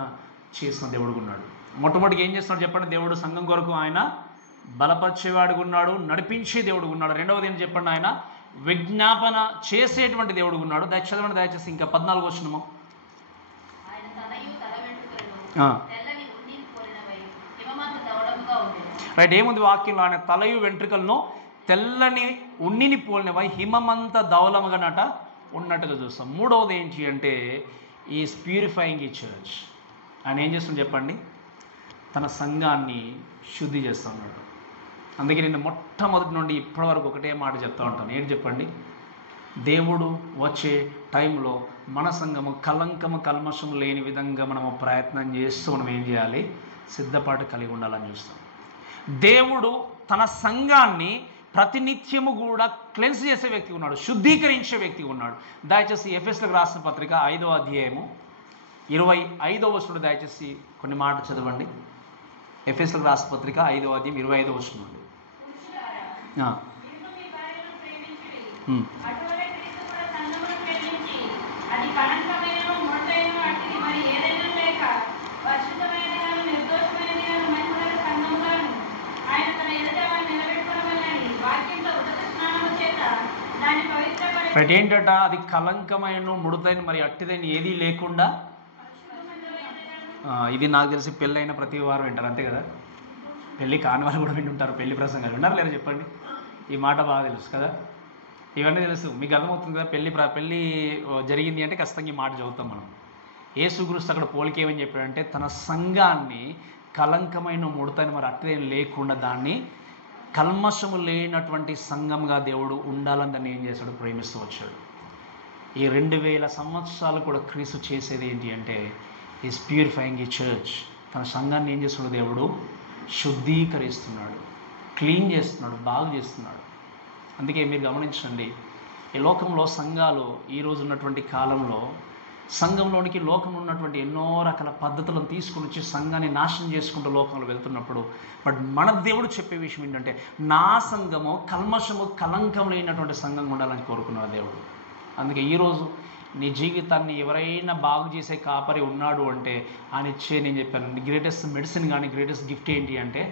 చేసిన దేవుడు ఉన్నాడు. మొట్టమొదటిగా ఏం చేస్తున్నాడు చెప్పండి? దేవుడు సంఘం కొరకు ఆయన బలపరిచేవాడుగా ఉన్నాడు, నడిపించే దేవుడు ఉన్నాడు. రెండవది ఏం చెప్పండి? ఆయన విజ్ఞాపన చేసేటువంటి దేవుడు ఉన్నాడు. చదవండి దయచేసి ఇంకా 14వ వచనము. రైట్, ఏముంది వాక్యంలో? ఆయన తలయు వెంట్రుకలను తెల్లని ఉన్నిని పోలినవై హిమమంత ధవలముగానట ఉన్నట్టుగా చూస్తాం. మూడవది ఏంటి అంటే ఈజ్ ప్యూరిఫైయింగ్ ఈ చర్చ్. ఆయన ఏం చేస్తున్నాడు చెప్పండి? తన సంఘాన్ని శుద్ధి చేస్తూ ఉన్నాడు. అందుకే నేను మొట్టమొదటి నుండి ఇప్పటి వరకు ఒకటే మాట చెప్తా ఉంటాను. ఏంటి చెప్పండి? దేవుడు వచ్చే టైంలో మన సంఘము కలంకము కల్మషం లేని విధంగా మనము ప్రయత్నం చేస్తూ మనం ఏం చేయాలి? సిద్ధపాటు కలిగి ఉండాలని చూస్తాం. దేవుడు తన సంఘాన్ని ప్రతినిత్యము కూడా క్లెన్స్ చేసే వ్యక్తి ఉన్నాడు, శుద్ధీకరించే వ్యక్తి ఉన్నాడు. దయచేసి ఎఫెసీయులకు రాసిన పత్రిక 5వ అధ్యాయము 25వ వచనం దయచేసి కొన్ని మాటలు చదవండి. ఎఫెసీయులకు రాసిన పత్రిక 5వ అధ్యాయం 25వ వచనం. రైట్, ఏంటట? అది కలంకమైన, ముడతైన, మరి అట్టిదైన ఏదీ లేకుండా. ఇది నాకు తెలిసి పెళ్ళైన ప్రతి వారు వింటారు, అంతే కదా? పెళ్ళి కాని వారు కూడా వింటుంటారు. పెళ్లి ప్రసంగాలు విన్నారు లేదా చెప్పండి? ఈ మాట బాగా తెలుసు కదా, ఇవన్నీ తెలుసు. మీకు అర్థమవుతుంది కదా, పెళ్ళి జరిగింది అంటే ఖచ్చితంగా ఈ మాట చదువుతాం మనం. యేసుక్రీస్తు అక్కడ పోలిక ఏమని చెప్పాడంటే తన సంఘాన్ని కలంకమైన, ముడతైన, మరి అట్టిదైన లేకుండా దాన్ని కల్మషము లేనటువంటి సంఘంగా దేవుడు ఉండాలని దాన్ని ఏం చేశాడు? ప్రేమిస్తూ వచ్చాడు. ఈ 2000 సంవత్సరాలు కూడా క్రీస్తు చేసేది ఏంటి అంటే ఈజ్ ప్యూరిఫైయింగ్ ఈ చర్చ్. తన సంఘాన్ని ఏం చేస్తున్నాడు? దేవుడు శుద్ధీకరిస్తున్నాడు, క్లీన్ చేస్తున్నాడు, బాగు చేస్తున్నాడు. అందుకే మీరు గమనించండి, ఈ లోకంలో సంఘాలు ఈరోజు ఉన్నటువంటి కాలంలో సంఘంలోనికి లోకంలో ఉన్నటువంటి ఎన్నో రకాల పద్ధతులను తీసుకుని వచ్చి సంఘాన్ని నాశనం చేసుకుంటూ లోకంలో వెళ్తున్నప్పుడు, బట్ మన దేవుడు చెప్పే విషయం ఏంటంటే, నా సంఘము కల్మషము కలంకం లేనటువంటి సంఘంగా ఉండాలని కోరుకున్నాడు దేవుడు. అందుకే ఈరోజు నీ జీవితాన్ని ఎవరైనా బాగు చేసే కాపరి ఉన్నాడు అంటే ఆయన ఇచ్చే, నేను చెప్పాను, గ్రేటెస్ట్ మెడిసిన్ కానీ గ్రేటెస్ట్ గిఫ్ట్ ఏంటి అంటే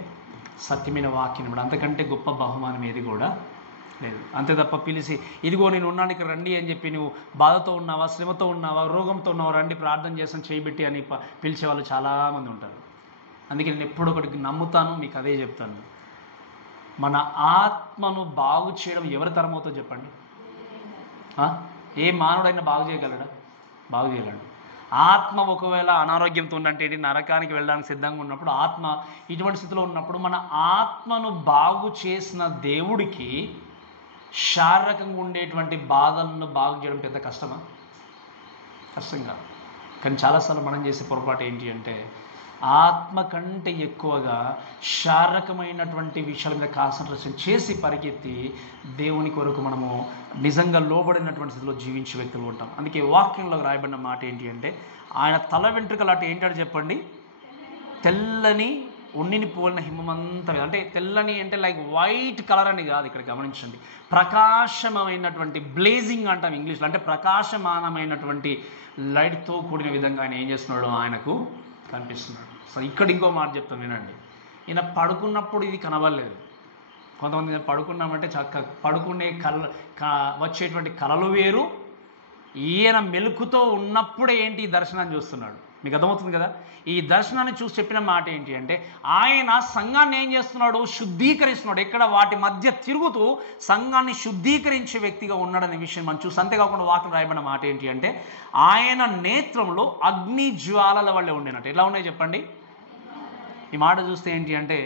సత్యమైన వాక్యం ఇవ్వడం. అంతకంటే గొప్ప బహుమానం ఏది కూడా లేదు. అంతే తప్ప పిలిచి ఇదిగో నేను ఉన్నాను ఇక్కడ రండి అని చెప్పి, నువ్వు బాధతో ఉన్నావా, శ్రమతో ఉన్నావా, రోగంతో ఉన్నావా, రండి ప్రార్థన చేసాను చేయబెట్టి అని పిలిచే వాళ్ళు చాలామంది ఉంటారు. అందుకే నేను ఎప్పుడు ఒకటి నమ్ముతాను, మీకు అదే చెప్తాను. మన ఆత్మను బాగు చేయడం ఎవరి తరం అవుతుందో చెప్పండి? ఏ మానవుడైనా బాగు చేయగలడా? బాగు చేయగలడు. ఆత్మ ఒకవేళ అనారోగ్యంతో ఉందంటే నరకానికి వెళ్ళడానికి సిద్ధంగా ఉన్నప్పుడు, ఆత్మ ఇటువంటి స్థితిలో ఉన్నప్పుడు, మన ఆత్మను బాగు చేసిన దేవుడికి శారీరకంగా ఉండేటువంటి బాధలను బాగు చేయడం పెద్ద కష్టమా? కష్టం కాదు. కానీ చాలాసార్లు మనం చేసే పొరపాటు ఏంటి అంటే, ఆత్మ కంటే ఎక్కువగా శారీరకమైనటువంటి విషయాల మీద కాన్సన్ట్రేషన్ చేసి పరిగెత్తి దేవుని కొరకు మనము నిజంగా లోబడినటువంటి స్థితిలో జీవించే వ్యక్తులు ఉంటాం. అందుకే వాక్యంలో రాయబడిన మాట ఏంటి అంటే, ఆయన తల వెంట్రుకలు అటు ఏంటంటే చెప్పండి, తెల్లని ఉన్నిని పోలిన హిమమంతా, అంటే తెల్లని అంటే లైక్ వైట్ కలర్ అని కాదు, ఇక్కడ గమనించండి, ప్రకాశమైనటువంటి బ్లేజింగ్ అంటాం ఇంగ్లీష్లో, అంటే ప్రకాశమానమైనటువంటి లైట్తో కూడిన విధంగా ఆయన ఏం చేస్తున్నాడు, ఆయనకు కనిపిస్తున్నాడు. సో ఇక్కడ ఇంకో మాట చెప్తాను వినండి. ఈయన పడుకున్నప్పుడు ఇది కనబడలేదు. కొంతమంది పడుకున్నామంటే పడుకునే వచ్చేటువంటి కలలు వేరు, ఈయన మెలుకుతో ఉన్నప్పుడే ఏంటి ఈ దర్శనాన్ని చూస్తున్నాడు. మీకు అర్థమవుతుంది కదా? ఈ దర్శనాన్ని చూసి చెప్పిన మాట ఏంటి అంటే, ఆయన సంఘాన్ని ఏం చేస్తున్నాడు, శుద్ధీకరిస్తున్నాడు. ఎక్కడ వాటి మధ్య తిరుగుతూ సంఘాన్ని శుద్ధీకరించే వ్యక్తిగా ఉన్నాడనే విషయం మనం చూసి, అంతేకాకుండా వాక్యం రాయబడిన మాట ఏంటి అంటే, ఆయన నేత్రంలో అగ్ని జ్వాలల వల్లే ఉండేనట్టు. ఎలా ఉన్నాయి చెప్పండి? ఈ మాట చూస్తే ఏంటి అంటే,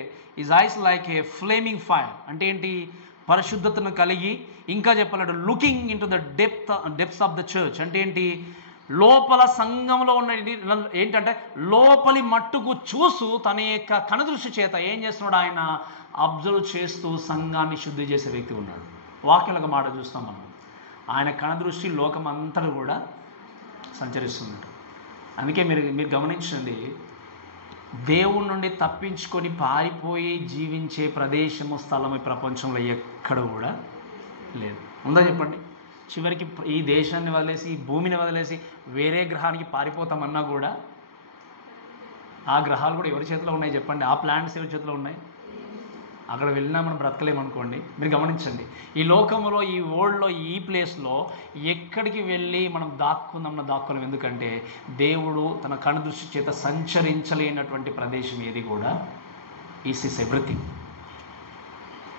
is ice like A Fleming fire. అంటే ఏంటి? పరిశుద్ధతను కలిగి, ఇంకా చెప్పాలంటే looking in to the depths of the church. అంటే ఏంటి? లోపల సంఘంలో ఉన్న ఏంటంటే లోపలి మట్టుకు చూస్తూ తన యొక్క కనుదృష్టి చేత ఏం చేస్తున్నాడు, ఆయన అబ్జర్వ్ చేస్తూ సంఘాన్ని శుద్ధి చేసే వ్యక్తి ఉన్నాడు. వాక్యాలకు మాట చూస్తాం మనం, ఆయన కనుదృష్టి లోకం అంతా కూడా సంచరిస్తున్నట్టు. అందుకే మీరు గమనించండి, దేవుడి నుండి తప్పించుకొని పారిపోయి జీవించే ప్రదేశము, స్థలము ఈ ప్రపంచంలో ఎక్కడ కూడా లేదు. ఉందా చెప్పండి? చివరికి ఈ దేశాన్ని వదిలేసి, ఈ భూమిని వదిలేసి వేరే గ్రహానికి పారిపోతామన్నా కూడా ఆ గ్రహాలు కూడా ఎవరి చేతిలో ఉన్నాయి చెప్పండి? ఆ ప్లానెట్స్ ఎవరి చేతిలో ఉన్నాయి? అక్కడ వెళ్ళినా మనం బ్రతకలేమనుకోండి. మీరు గమనించండి, ఈ లోకంలో, ఈ వరల్డ్లో, ఈ ప్లేస్లో ఎక్కడికి వెళ్ళి మనం దాక్కోలేం. ఎందుకంటే దేవుడు తన కనుదృష్టి చేత సంచరించలేనటువంటి ప్రదేశం ఏది కూడా, is everything.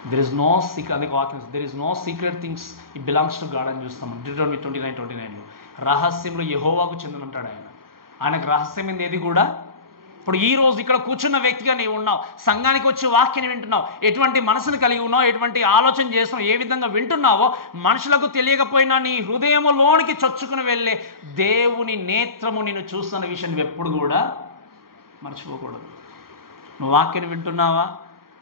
There is no secret, అదే వాక్యం, there is no secret things it belongs to God అని చూస్తాం. Deuteronomy 29:29 రహస్యంలో యెహోవాకు చెందినంటాడు ఆయన. ఆయనకు రహస్యమైంది ఏది కూడా. ఇప్పుడు ఈ రోజు ఇక్కడ కూర్చున్న వ్యక్తిగా నీవు ఉన్నావు, సంఘానికి వచ్చి వాక్యాన్ని వింటున్నావు, ఎటువంటి మనసును కలిగి ఉన్నావు, ఎటువంటి ఆలోచన చేస్తున్నావు, ఏ విధంగా వింటున్నావో మనుషులకు తెలియకపోయినా నీ హృదయంలోనికి చొచ్చుకుని వెళ్ళే దేవుని నేత్రము నిన్ను చూస్తున్న విషయం నువ్వు ఎప్పుడు కూడా మర్చిపోకూడదు. నువ్వు వాక్యాన్ని వింటున్నావా,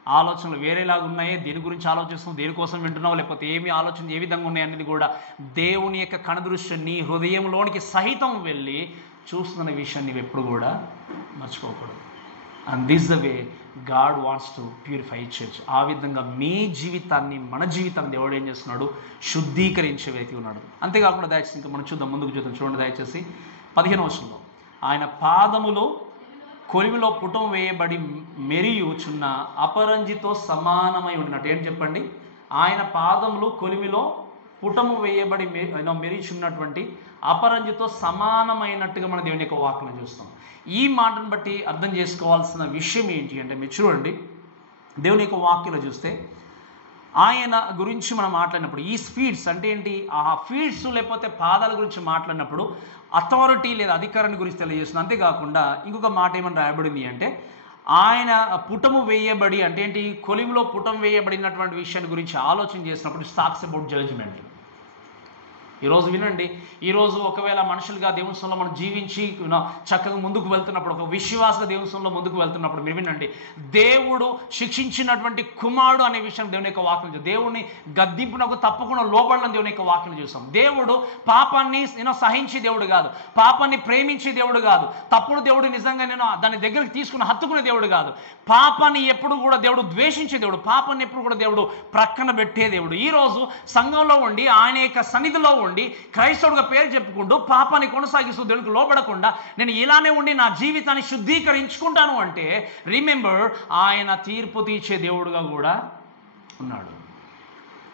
ఆలోచనలు వేరేలాగా ఉన్నాయే, దేని గురించి ఆలోచిస్తున్నావు, దేనికోసం వింటున్నావు, లేకపోతే ఏమి ఆలోచన ఏ విధంగా ఉన్నాయి అనేది కూడా దేవుని యొక్క కనుదృష్టి నీ హృదయంలోనికి సహితం వెళ్ళి చూస్తున్న విషయం నీవు ఎప్పుడు కూడా మర్చిపోకూడదు. And this the way God wants to purify church. ఆ విధంగా మీ జీవితాన్ని, మన జీవితాన్ని దేవుడు ఏం చేస్తున్నాడు, శుద్ధీకరించే వ్యక్తి ఉన్నాడు. అంతేకాకుండా దయచేసి ఇంకా మనం చూద్దాం, ముందుకు చూద్దాం. చూడండి దయచేసి 15వ వచనంలో, ఆయన పాదములు కొలిమిలో పుటం వేయబడి మెరియుచున్న అపరంజితో సమానమై ఉండినట్టు. ఏంటి చెప్పండి? ఆయన పాదములు కొలిమిలో పుటము వేయబడి మెరిచున్నటువంటి అపరంజితో సమానమైనట్టుగా మన దేవుని యొక్క వాక్యం చూస్తాం. ఈ మాటను బట్టి అర్థం చేసుకోవాల్సిన విషయం ఏంటి అంటే, మీరు చూడండి, దేవుని యొక్క వాక్యంలో చూస్తే ఆయన గురించి మనం మాట్లాడినప్పుడు ఈ ఫీట్స్ అంటే ఏంటి, ఆ ఫీట్స్ లేకపోతే పాదాల గురించి మాట్లాడినప్పుడు అథారిటీ లేదా అధికారాన్ని గురించి తెలియజేస్తుంది. అంతేకాకుండా ఇంకొక మాట ఏమని రాయబడింది అంటే, ఆయన పుటము వేయబడి అంటే ఏంటి, కొలిమిలో పుటం వేయబడినటువంటి విషయాన్ని గురించి ఆలోచన చేసినప్పుడు టాక్స్ అబౌట్ జడ్జ్మెంట్. ఈరోజు వినండి, ఈరోజు ఒకవేళ మనుషులుగా దేవుని సంలో మనం జీవించి చక్కగా ముందుకు వెళ్తున్నప్పుడు, ఒక విశ్వాస దేవుని సంలో ముందుకు వెళ్తున్నప్పుడు మీరు వినండి, దేవుడు శిక్షించినటువంటి కుమారుడు అనే విషయం దేవుని యొక్క వాక్యం చూస్తాం. దేవుని గద్దింపునకు తప్పకుండా లోబడడం దేవుని యొక్క వాక్యం చూస్తాం. దేవుడు పాపాన్ని సహించి దేవుడు కాదు, పాపాన్ని ప్రేమించే దేవుడు కాదు, తప్పుడు దేవుడు నిజంగా దాని దగ్గరికి తీసుకుని హత్తుకునే దేవుడు కాదు. పాపాన్ని ఎప్పుడు కూడా దేవుడు ద్వేషించే దేవుడు, పాపాన్ని ఎప్పుడు కూడా దేవుడు ప్రక్కన పెట్టే దేవుడు. ఈరోజు సంఘంలో ఉండి ఆయన యొక్క సన్నిధిలో ఉండి క్రైస్తవుడిగా పేరు చెప్పుకుంటూ పాపాన్ని కొనసాగిస్తూ దేవునికి లోబడకుండా నేను ఇలానే ఉండి నా జీవితాన్ని శుద్ధీకరించుకుంటాను అంటే రిమెంబర్, ఆయన తీర్పు తీర్చే దేవుడుగా కూడా ఉన్నాడు.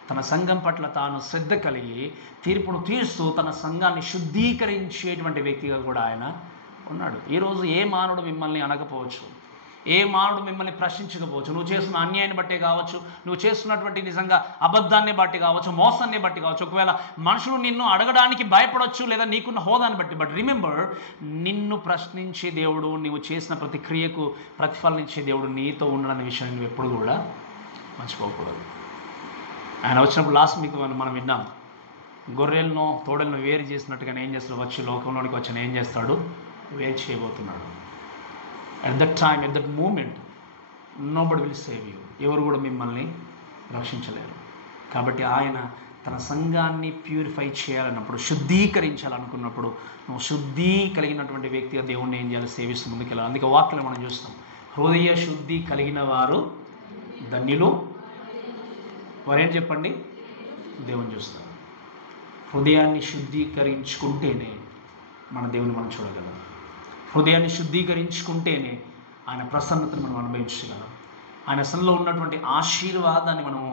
తన సంఘం పట్ల తాను శ్రద్ధ కలిగి తీర్పును తీరుస్తూ తన సంఘాన్ని శుద్ధీకరించేటువంటి వ్యక్తిగా కూడా ఆయన ఉన్నాడు. ఈరోజు ఏ మానవుడు మిమ్మల్ని అనకపోవచ్చు, ఏ మానవుడు మిమ్మల్ని ప్రశ్నించకపోవచ్చు. నువ్వు చేస్తున్న అన్యాయాన్ని బట్టే కావచ్చు, నువ్వు చేస్తున్నటువంటి నిజంగా అబద్ధాన్ని బట్టి కావచ్చు, మోసాన్ని బట్టి కావచ్చు, ఒకవేళ మనుషులు నిన్ను అడగడానికి భయపడవచ్చు, లేదా నీకున్న హోదాన్ని బట్టి. బట్ రిమెంబర్, నిన్ను ప్రశ్నించే దేవుడు, నువ్వు చేసిన ప్రతి క్రియకు ప్రతిఫలనిచ్చే దేవుడు నీతో ఉండడన్న విషయాన్ని నువ్వు ఎప్పుడు కూడా మర్చిపోకూడదు. ఆయన వచ్చినప్పుడు లాస్ట్ మీకు మనం విన్నాం, గొర్రెలను తోడలను వేరు చేసినట్టుగా ఏం చేస్తాడు, వచ్చి లోకంలోనికి వచ్చిన ఏం చేస్తాడు, వేరు చేయబోతున్నాడు. At that time, at that moment, nobody will save you. ఎవరు కూడా మిమ్మల్ని రక్షించలేరు. కాబట్టి ఆయన తన సంఘాన్ని ప్యూరిఫై చేయాలన్నప్పుడు, శుద్ధీకరించాలనుకున్నప్పుడు, నువ్వు శుద్ధి కలిగినటువంటి వ్యక్తిగా దేవుణ్ణి ఏం చేయాలి, సేవిస్తూ ముందుకెళ్ళాలి. అందుకే వాక్యం మనం చూస్తాం, హృదయ శుద్ధి కలిగిన వారు ధన్యులు. వారేం చెప్పండి, దేవుని చూస్తారు. హృదయాన్ని శుద్ధీకరించుకుంటేనే మన దేవుని మనం చూడగలం. హృదయాన్ని శుద్ధీకరించుకుంటేనే ఆయన ప్రసన్నతను మనం అనుభవించగలం. ఆయన సన్నిధిలో ఉన్నటువంటి ఆశీర్వాదాన్ని మనము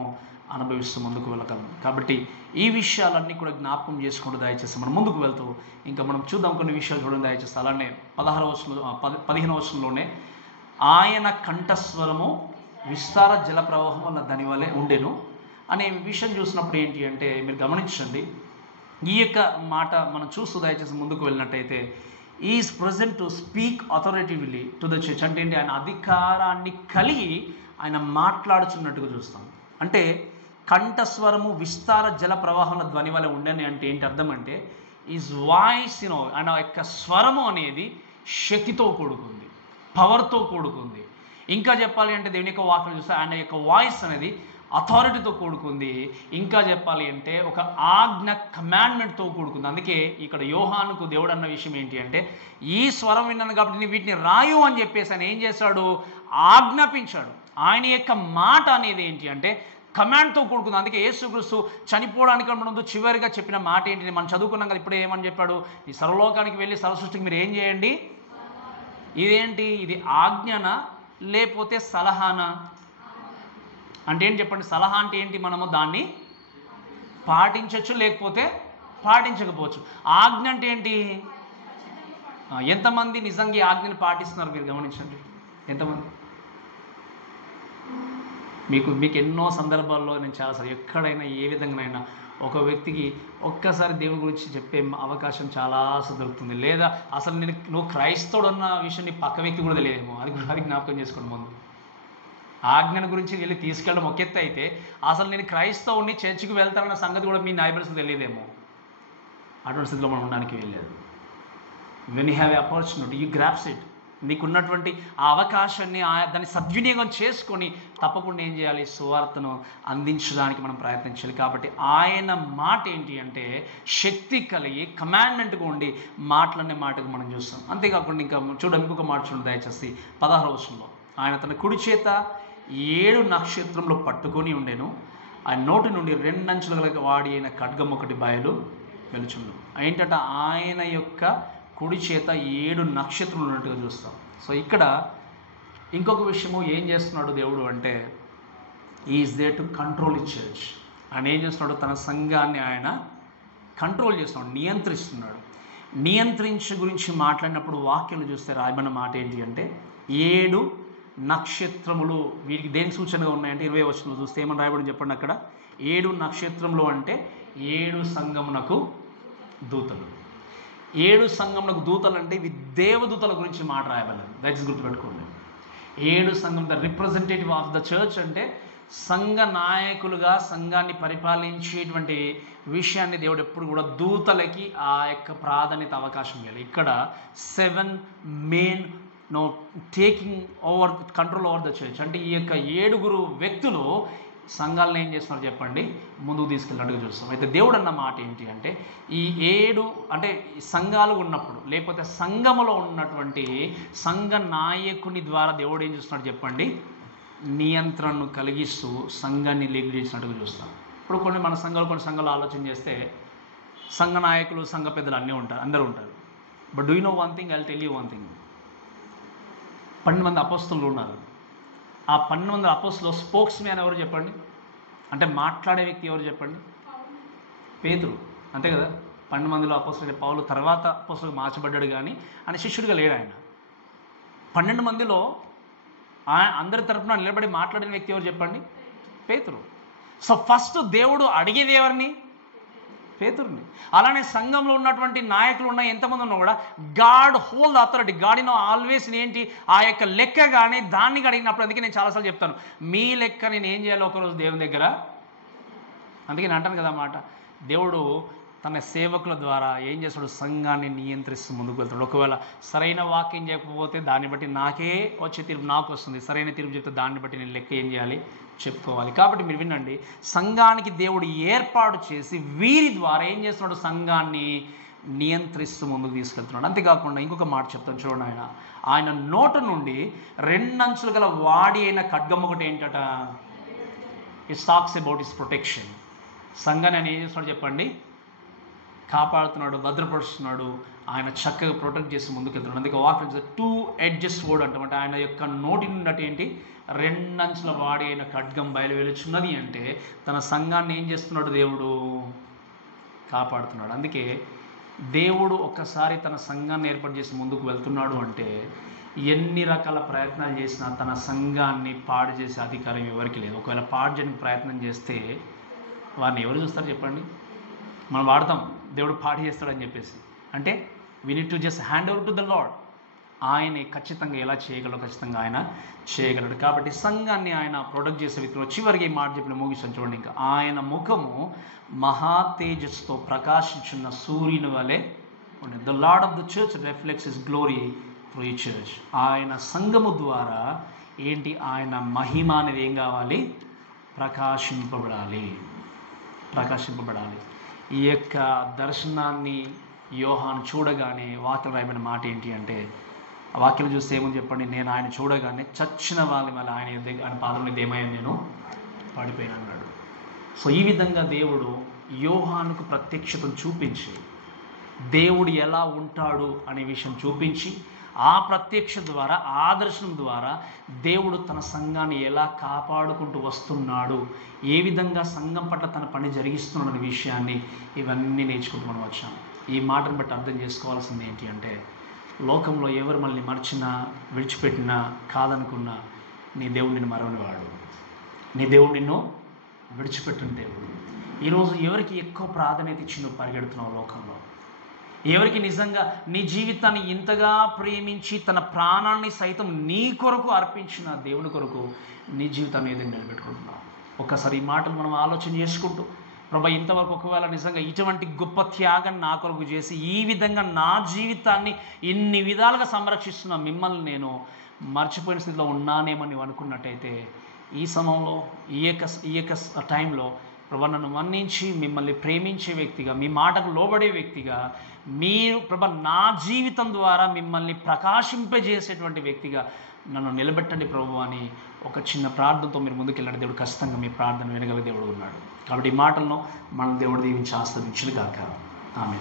అనుభవిస్తూ ముందుకు వెళ్ళగలం. కాబట్టి ఈ విషయాలన్నీ కూడా జ్ఞాపకం చేసుకుంటూ దయచేసి మనం ముందుకు వెళ్తూ ఇంకా మనం చూద్దాం కొన్ని విషయాలు చూడండి దయచేసి. అలానే 15వ వచనంలోనే ఆయన కంఠస్వరము విస్తార జల ప్రవాహం వల్ల దాని వల్లే ఉండెను అనే విషయం చూసినప్పుడు ఏంటి అంటే, మీరు గమనించండి, ఈ యొక్క మాట మనం చూస్తూ దయచేసి ముందుకు వెళ్ళినట్టయితే, is present to speak authoritatively to the church. అంటే ఏంటి, ఆయన అధికారాన్ని కలిగి ఆయన మాట్లాడుచున్నట్టుగా చూస్తాం. అంటే కంఠస్వరము విస్తార జల ప్రవాహంలో ధ్వని వల్ల ఉండని అంటే ఏంటి అర్థం అంటే, ఈజ్ వాయిస్ ఆయన యొక్క స్వరము అనేది శక్తితో కూడుకుంది, పవర్తో కూడుకుంది. ఇంకా చెప్పాలి అంటే దేవుని యొక్క వాక్యం చూస్తే ఆయన యొక్క వాయిస్ అనేది అథారిటీతో కూడుకుంది. ఇంకా చెప్పాలి అంటే ఒక ఆజ్ఞ, కమాండ్మెంట్తో కూడుకుంది. అందుకే ఇక్కడ యోహానుకు దేవుడు అన్న విషయం ఏంటి అంటే, ఈ స్వరం విన్నాను కాబట్టి వీటిని రాయు అని చెప్పేసి ఆయన ఏం చేశాడు, ఆజ్ఞాపించాడు. ఆయన యొక్క మాట అనేది ఏంటి అంటే కమాండ్తో కూడుకుంది. అందుకే యేసుక్రీస్తు చనిపోవడానికి ముందు చివరిగా చెప్పిన మాట ఏంటి, మనం చదువుకున్నాం కదా, ఇప్పుడే ఏమని చెప్పాడు, ఈ సర్వలోకానికి వెళ్ళి సర్వసృష్టికి మీరు ఏం చేయండి. ఇదేంటి, ఇది ఆజ్ఞనా లేకపోతే సలహానా అంటే ఏంటి చెప్పండి. సలహా అంటే ఏంటి, మనము దాన్ని పాటించవచ్చు లేకపోతే పాటించకపోవచ్చు. ఆజ్ఞ అంటే ఏంటి, ఎంతమంది నిజంగా ఈ ఆజ్ఞని పాటిస్తున్నారు మీరు గమనించండి. ఎంతమంది మీకు ఎన్నో సందర్భాల్లో నేను చాలాసార్లు ఎక్కడైనా ఏ విధంగానైనా ఒక వ్యక్తికి ఒక్కసారి దేవుని గురించి చెప్పే అవకాశం చాలా దొరుకుతుంది. లేదా అసలు నువ్వు క్రైస్తవుడు అన్న విషయం నీ పక్క వ్యక్తి కూడా తెలియదేమో. అది జ్ఞాపకం చేసుకోండి. ముందు ఆజ్ఞల గురించి వెళ్ళి తీసుకెళ్ళడం ఒక ఎత్తు అయితే, అసలు నేను క్రైస్తవుని చర్చికి వెళ్తానన్న సంగతి కూడా మీ నైబర్స్కి తెలియదేమో. అటువంటి స్థితిలో మనం ఉండడానికి వెళ్ళలేదు. When you have a opportunity, you grasp it. నీకున్నటువంటి ఆ అవకాశాన్ని దాన్ని సద్వినియోగం చేసుకొని తప్పకుండా ఏం చేయాలి, సువార్తను అందించడానికి మనం ప్రయత్నించాలి. కాబట్టి ఆయన మాట ఏంటి అంటే శక్తి కలిగి కమాండ్మెంట్గా ఉండి మాటలనే మాటకు మనం చూస్తాం. అంతేకాకుండా ఇంకా చూడండి, ఇంకొక మాట చూడండి దయచేసి 16వ వచనంలో, ఆయన తన కుడి చేత 7 నక్షత్రంలో పట్టుకొని ఉండెను, ఆయన నోటి నుండి 2 అంచుల గల వాడి అయిన ఖడ్గం ఒకటి బయలు వెలుచుండు. ఏంటంటే ఆయన యొక్క కుడి చేత 7 నక్షత్రములు ఉన్నట్టుగా చూస్తాం. సో ఇక్కడ ఇంకొక విషయము ఏం చేస్తున్నాడు దేవుడు అంటే, is they to control the church. ఆయన ఏం చేస్తున్నాడు, తన సంఘాన్ని ఆయన కంట్రోల్ చేస్తున్నాడు, నియంత్రిస్తున్నాడు. నియంత్రించే గురించి మాట్లాడినప్పుడు వాక్యాలు చూస్తే రాయబడిన మాట ఏంటి అంటే, 7 నక్షత్రములు వీరికి దేనికి సూచనగా ఉన్నాయంటే 20వ వచనంలో చూస్తే ఏమని రాయబడి చెప్పండి. అక్కడ 7 నక్షత్రములు అంటే 7 సంఘమునకు దూతలు. 7 సంఘమునకు దూతలు అంటే ఇవి దేవదూతల గురించి మాట రాయబడలేదు. దయచేసి గుర్తుపెట్టుకోండి. 7 సంఘం, the representative of the church అంటే సంఘ నాయకులుగా సంఘాన్ని పరిపాలించేటువంటి విషయాన్ని దేవుడు ఎప్పుడు కూడా దూతలకి ఆ యొక్క ప్రాధాన్యత అవకాశం ఇవ్వాలి. ఇక్కడ 7 main taking over control over the church. అంటే ఈ యొక్క 7 వ్యక్తులు సంఘాలను ఏం చేస్తున్నారు చెప్పండి, ముందుకు తీసుకెళ్ళినట్టుగా చూస్తాం. అయితే దేవుడు అన్న మాట ఏంటి అంటే, ఈ 7 అంటే సంఘాలు ఉన్నప్పుడు, లేకపోతే సంఘములో ఉన్నటువంటి సంఘ నాయకుని ద్వారా దేవుడు ఏం చేస్తున్నాడు చెప్పండి, నియంత్రణను కలిగిస్తూ సంఘాన్ని లీడ్ చేసినట్టుగా చూస్తాం. ఇప్పుడు కొన్ని సంఘాలు ఆలోచన చేస్తే సంఘ నాయకులు, సంఘ పెద్దలు అన్నీ ఉంటారు, అందరూ ఉంటారు. But do you know one thing, I will tell you one thing. 12 మంది అపోస్తలులు ఉన్నారు. ఆ 12 మంది అపోస్తలులో స్పోక్స్ మ్యాన్ ఎవరు చెప్పండి, అంటే మాట్లాడే వ్యక్తి ఎవరు చెప్పండి, పేతురు, అంతే కదా. 12 మందిలో అపోస్తలుడు పౌలు తర్వాత అపోస్తలుడు మార్చబడ్డాడు, కానీ ఆయన శిష్యుడిగా లేడు. ఆయన 12 మందిలో అందరి తరపున నిలబడి మాట్లాడిన వ్యక్తి ఎవరు చెప్పండి, పేతురు. సో ఫస్ట్ దేవుడు అడిగేది ఎవరిని, పేతురుని. అలానే సంఘంలో ఉన్నటువంటి నాయకులు ఉన్న ఎంతమంది ఉన్నా కూడా God hold the authority. God know always ఏంటి ఆ యొక్క లెక్క కానీ దాన్ని అడిగినప్పుడు, అందుకే నేను చాలాసార్లు చెప్తాను, మీ లెక్క నేను ఏం చేయాలి ఒకరోజు దేవుని దగ్గర. అందుకే నేను అంటాను కదా మాట, దేవుడు తన సేవకుల ద్వారా ఏం చేస్తాడు, సంఘాన్ని నియంత్రిస్తూ ముందుకు వెళ్తాడు. ఒకవేళ సరైన వాక్యం చెప్పకపోతే దాన్ని బట్టి నాకే వచ్చే తీర్పు నాకు వస్తుంది, సరైన తీర్పు చెప్తే దాన్ని బట్టి నేను లెక్క ఏం చేయాలి, చెప్పుకోవాలి. కాబట్టి మీరు వినండి, సంఘానికి దేవుడు ఏర్పాటు చేసి వీరి ద్వారా ఏం చేస్తున్నాడు, సంఘాన్ని నియంత్రిస్తూ ముందుకు తీసుకెళ్తున్నాడు. అంతేకాకుండా ఇంకొక మాట చెప్తాను చూడండి, ఆయన నోటు నుండి 2 అంచులు గల వాడి అయిన ఖడ్గం ఒకటి ఏంటట, it talks about is protection. సంఘాన్ని ఆయన ఏం చేస్తున్నాడు చెప్పండి, కాపాడుతున్నాడు, భద్రపరుస్తున్నాడు, ఆయన చక్కగా ప్రొటెక్ట్ చేసి ముందుకు వెళ్తున్నాడు. అందుకే వాక్యం 2 edges sword అంటామంటే ఆయన యొక్క నోటి నుండి ఏంటి, 2 అంచుల వాడి అయిన ఖడ్గం బయలువెలుచున్నది. అంటే తన సంఘాన్ని ఏం చేస్తున్నాడు, దేవుడు కాపాడుతున్నాడు. అందుకే దేవుడు ఒక్కసారి తన సంఘాన్ని ఏర్పాటు చేసి ముందుకు వెళ్తున్నాడు అంటే ఎన్ని రకాల ప్రయత్నాలు చేసినా తన సంఘాన్ని పాడు చేసే అధికారం ఎవరికి లేదు. ఒకవేళ పాడు చేయడానికి ప్రయత్నం చేస్తే వారిని ఎవరు చూస్తారు చెప్పండి. మనం వాడతాం దేవుడు పాడు చేస్తాడని చెప్పేసి, అంటే we need to just hand over to the lord. ఆయన ఖచ్చితంగా ఎలా చేయగలడో ఖచ్చితంగా ఆయన చేయగలడు. కాబట్టి సంఘాన్ని ఆయన ప్రొటెక్ట్ చేసే వ్యక్తిలో చివరికి ఈ మాట చెప్పిన ముగిస్తాను చూడండి. ఇంకా ఆయన ముఖము మహా తేజస్సుతో ప్రకాశించున్న సూర్యుని వలె ఉండేది. The lord of the church reflects his glory through ఈ చర్చ్. ఆయన సంఘము ద్వారా ఏంటి, ఆయన మహిమ అనేది ఏం కావాలి, ప్రకాశింపబడాలి. ఈ యొక్క దర్శనాన్ని యోహాను చూడగానే వాక్యం రాయబడిన మాట ఏంటి అంటే, ఆ వాక్యం చూస్తే ఏమని చెప్పండి, నేను ఆయన చూడగానే చచ్చిన వాళ్ళని మళ్ళీ ఆయన పాదం మీద ఏమయ్యాను, నేను పడిపోయాను అన్నాడు. సో ఈ విధంగా దేవుడు యోహానుకు ప్రత్యక్షతను చూపించి, దేవుడు ఎలా ఉంటాడు అనే విషయం చూపించి, ఆ ప్రత్యక్ష ద్వారా, ఆ దర్శనం ద్వారా దేవుడు తన సంఘాన్ని ఎలా కాపాడుకుంటూ వస్తున్నాడు, ఏ విధంగా సంఘం పట్ల తన పని జరిగిస్తున్నాడు అనే విషయాన్ని ఇవన్నీ నేర్చుకుంటూ మనం వచ్చాం. ఈ మాటను బట్టి అర్థం చేసుకోవాల్సింది ఏంటి అంటే, లోకంలో ఎవరు మనల్ని మర్చినా, విడిచిపెట్టినా, కాదనుకున్నా నీ దేవుడు నిన్ను మరవనివాడు. నీ దేవుడు నిన్ను విడిచిపెట్టిన దేవుడు. ఈరోజు ఎవరికి ఎక్కువ ప్రాధాన్యత ఇచ్చి నువ్వు పరిగెడుతున్నావు లోకంలో, ఎవరికి నిజంగా నీ జీవితాన్ని ఇంతగా ప్రేమించి తన ప్రాణాన్ని సైతం నీ కొరకు అర్పించిన దేవుని కొరకు నీ జీవితాన్ని ఏదైనా నిలబెట్టుకుంటున్నావు. ఒక్కసారి ఈ మాటలు మనం ఆలోచన చేసుకుంటూ, ప్రభా ఇంతవరకు ఒకవేళ నిజంగా ఇటువంటి గొప్ప త్యాగం నా కొరకు చేసి ఈ విధంగా నా జీవితాన్ని ఇన్ని విధాలుగా సంరక్షిస్తున్న మిమ్మల్ని నేను మర్చిపోయిన స్థితిలో ఉన్నానేమని అనుకున్నట్టయితే, ఈ సమయంలో ఈ యొక్క టైంలో ప్రభా నన్ను మన్నించి మిమ్మల్ని ప్రేమించే వ్యక్తిగా, మీ మాటకు లోబడే వ్యక్తిగా, మీరు ప్రభా నా జీవితం ద్వారా మిమ్మల్ని ప్రకాశింపజేసేటువంటి వ్యక్తిగా నన్ను నిలబెట్టండి ప్రభు అని ఒక చిన్న ప్రార్థనతో మీరు ముందుకెళ్ళండి. దేవుడు ఖచ్చితంగా మీ ప్రార్థన వినగల దేవుడు ఉన్నాడు. కాబట్టి ఈ మాటలను మన దేవుడు దీవించి ఆస్వాదించును గాక. ఆమేన్.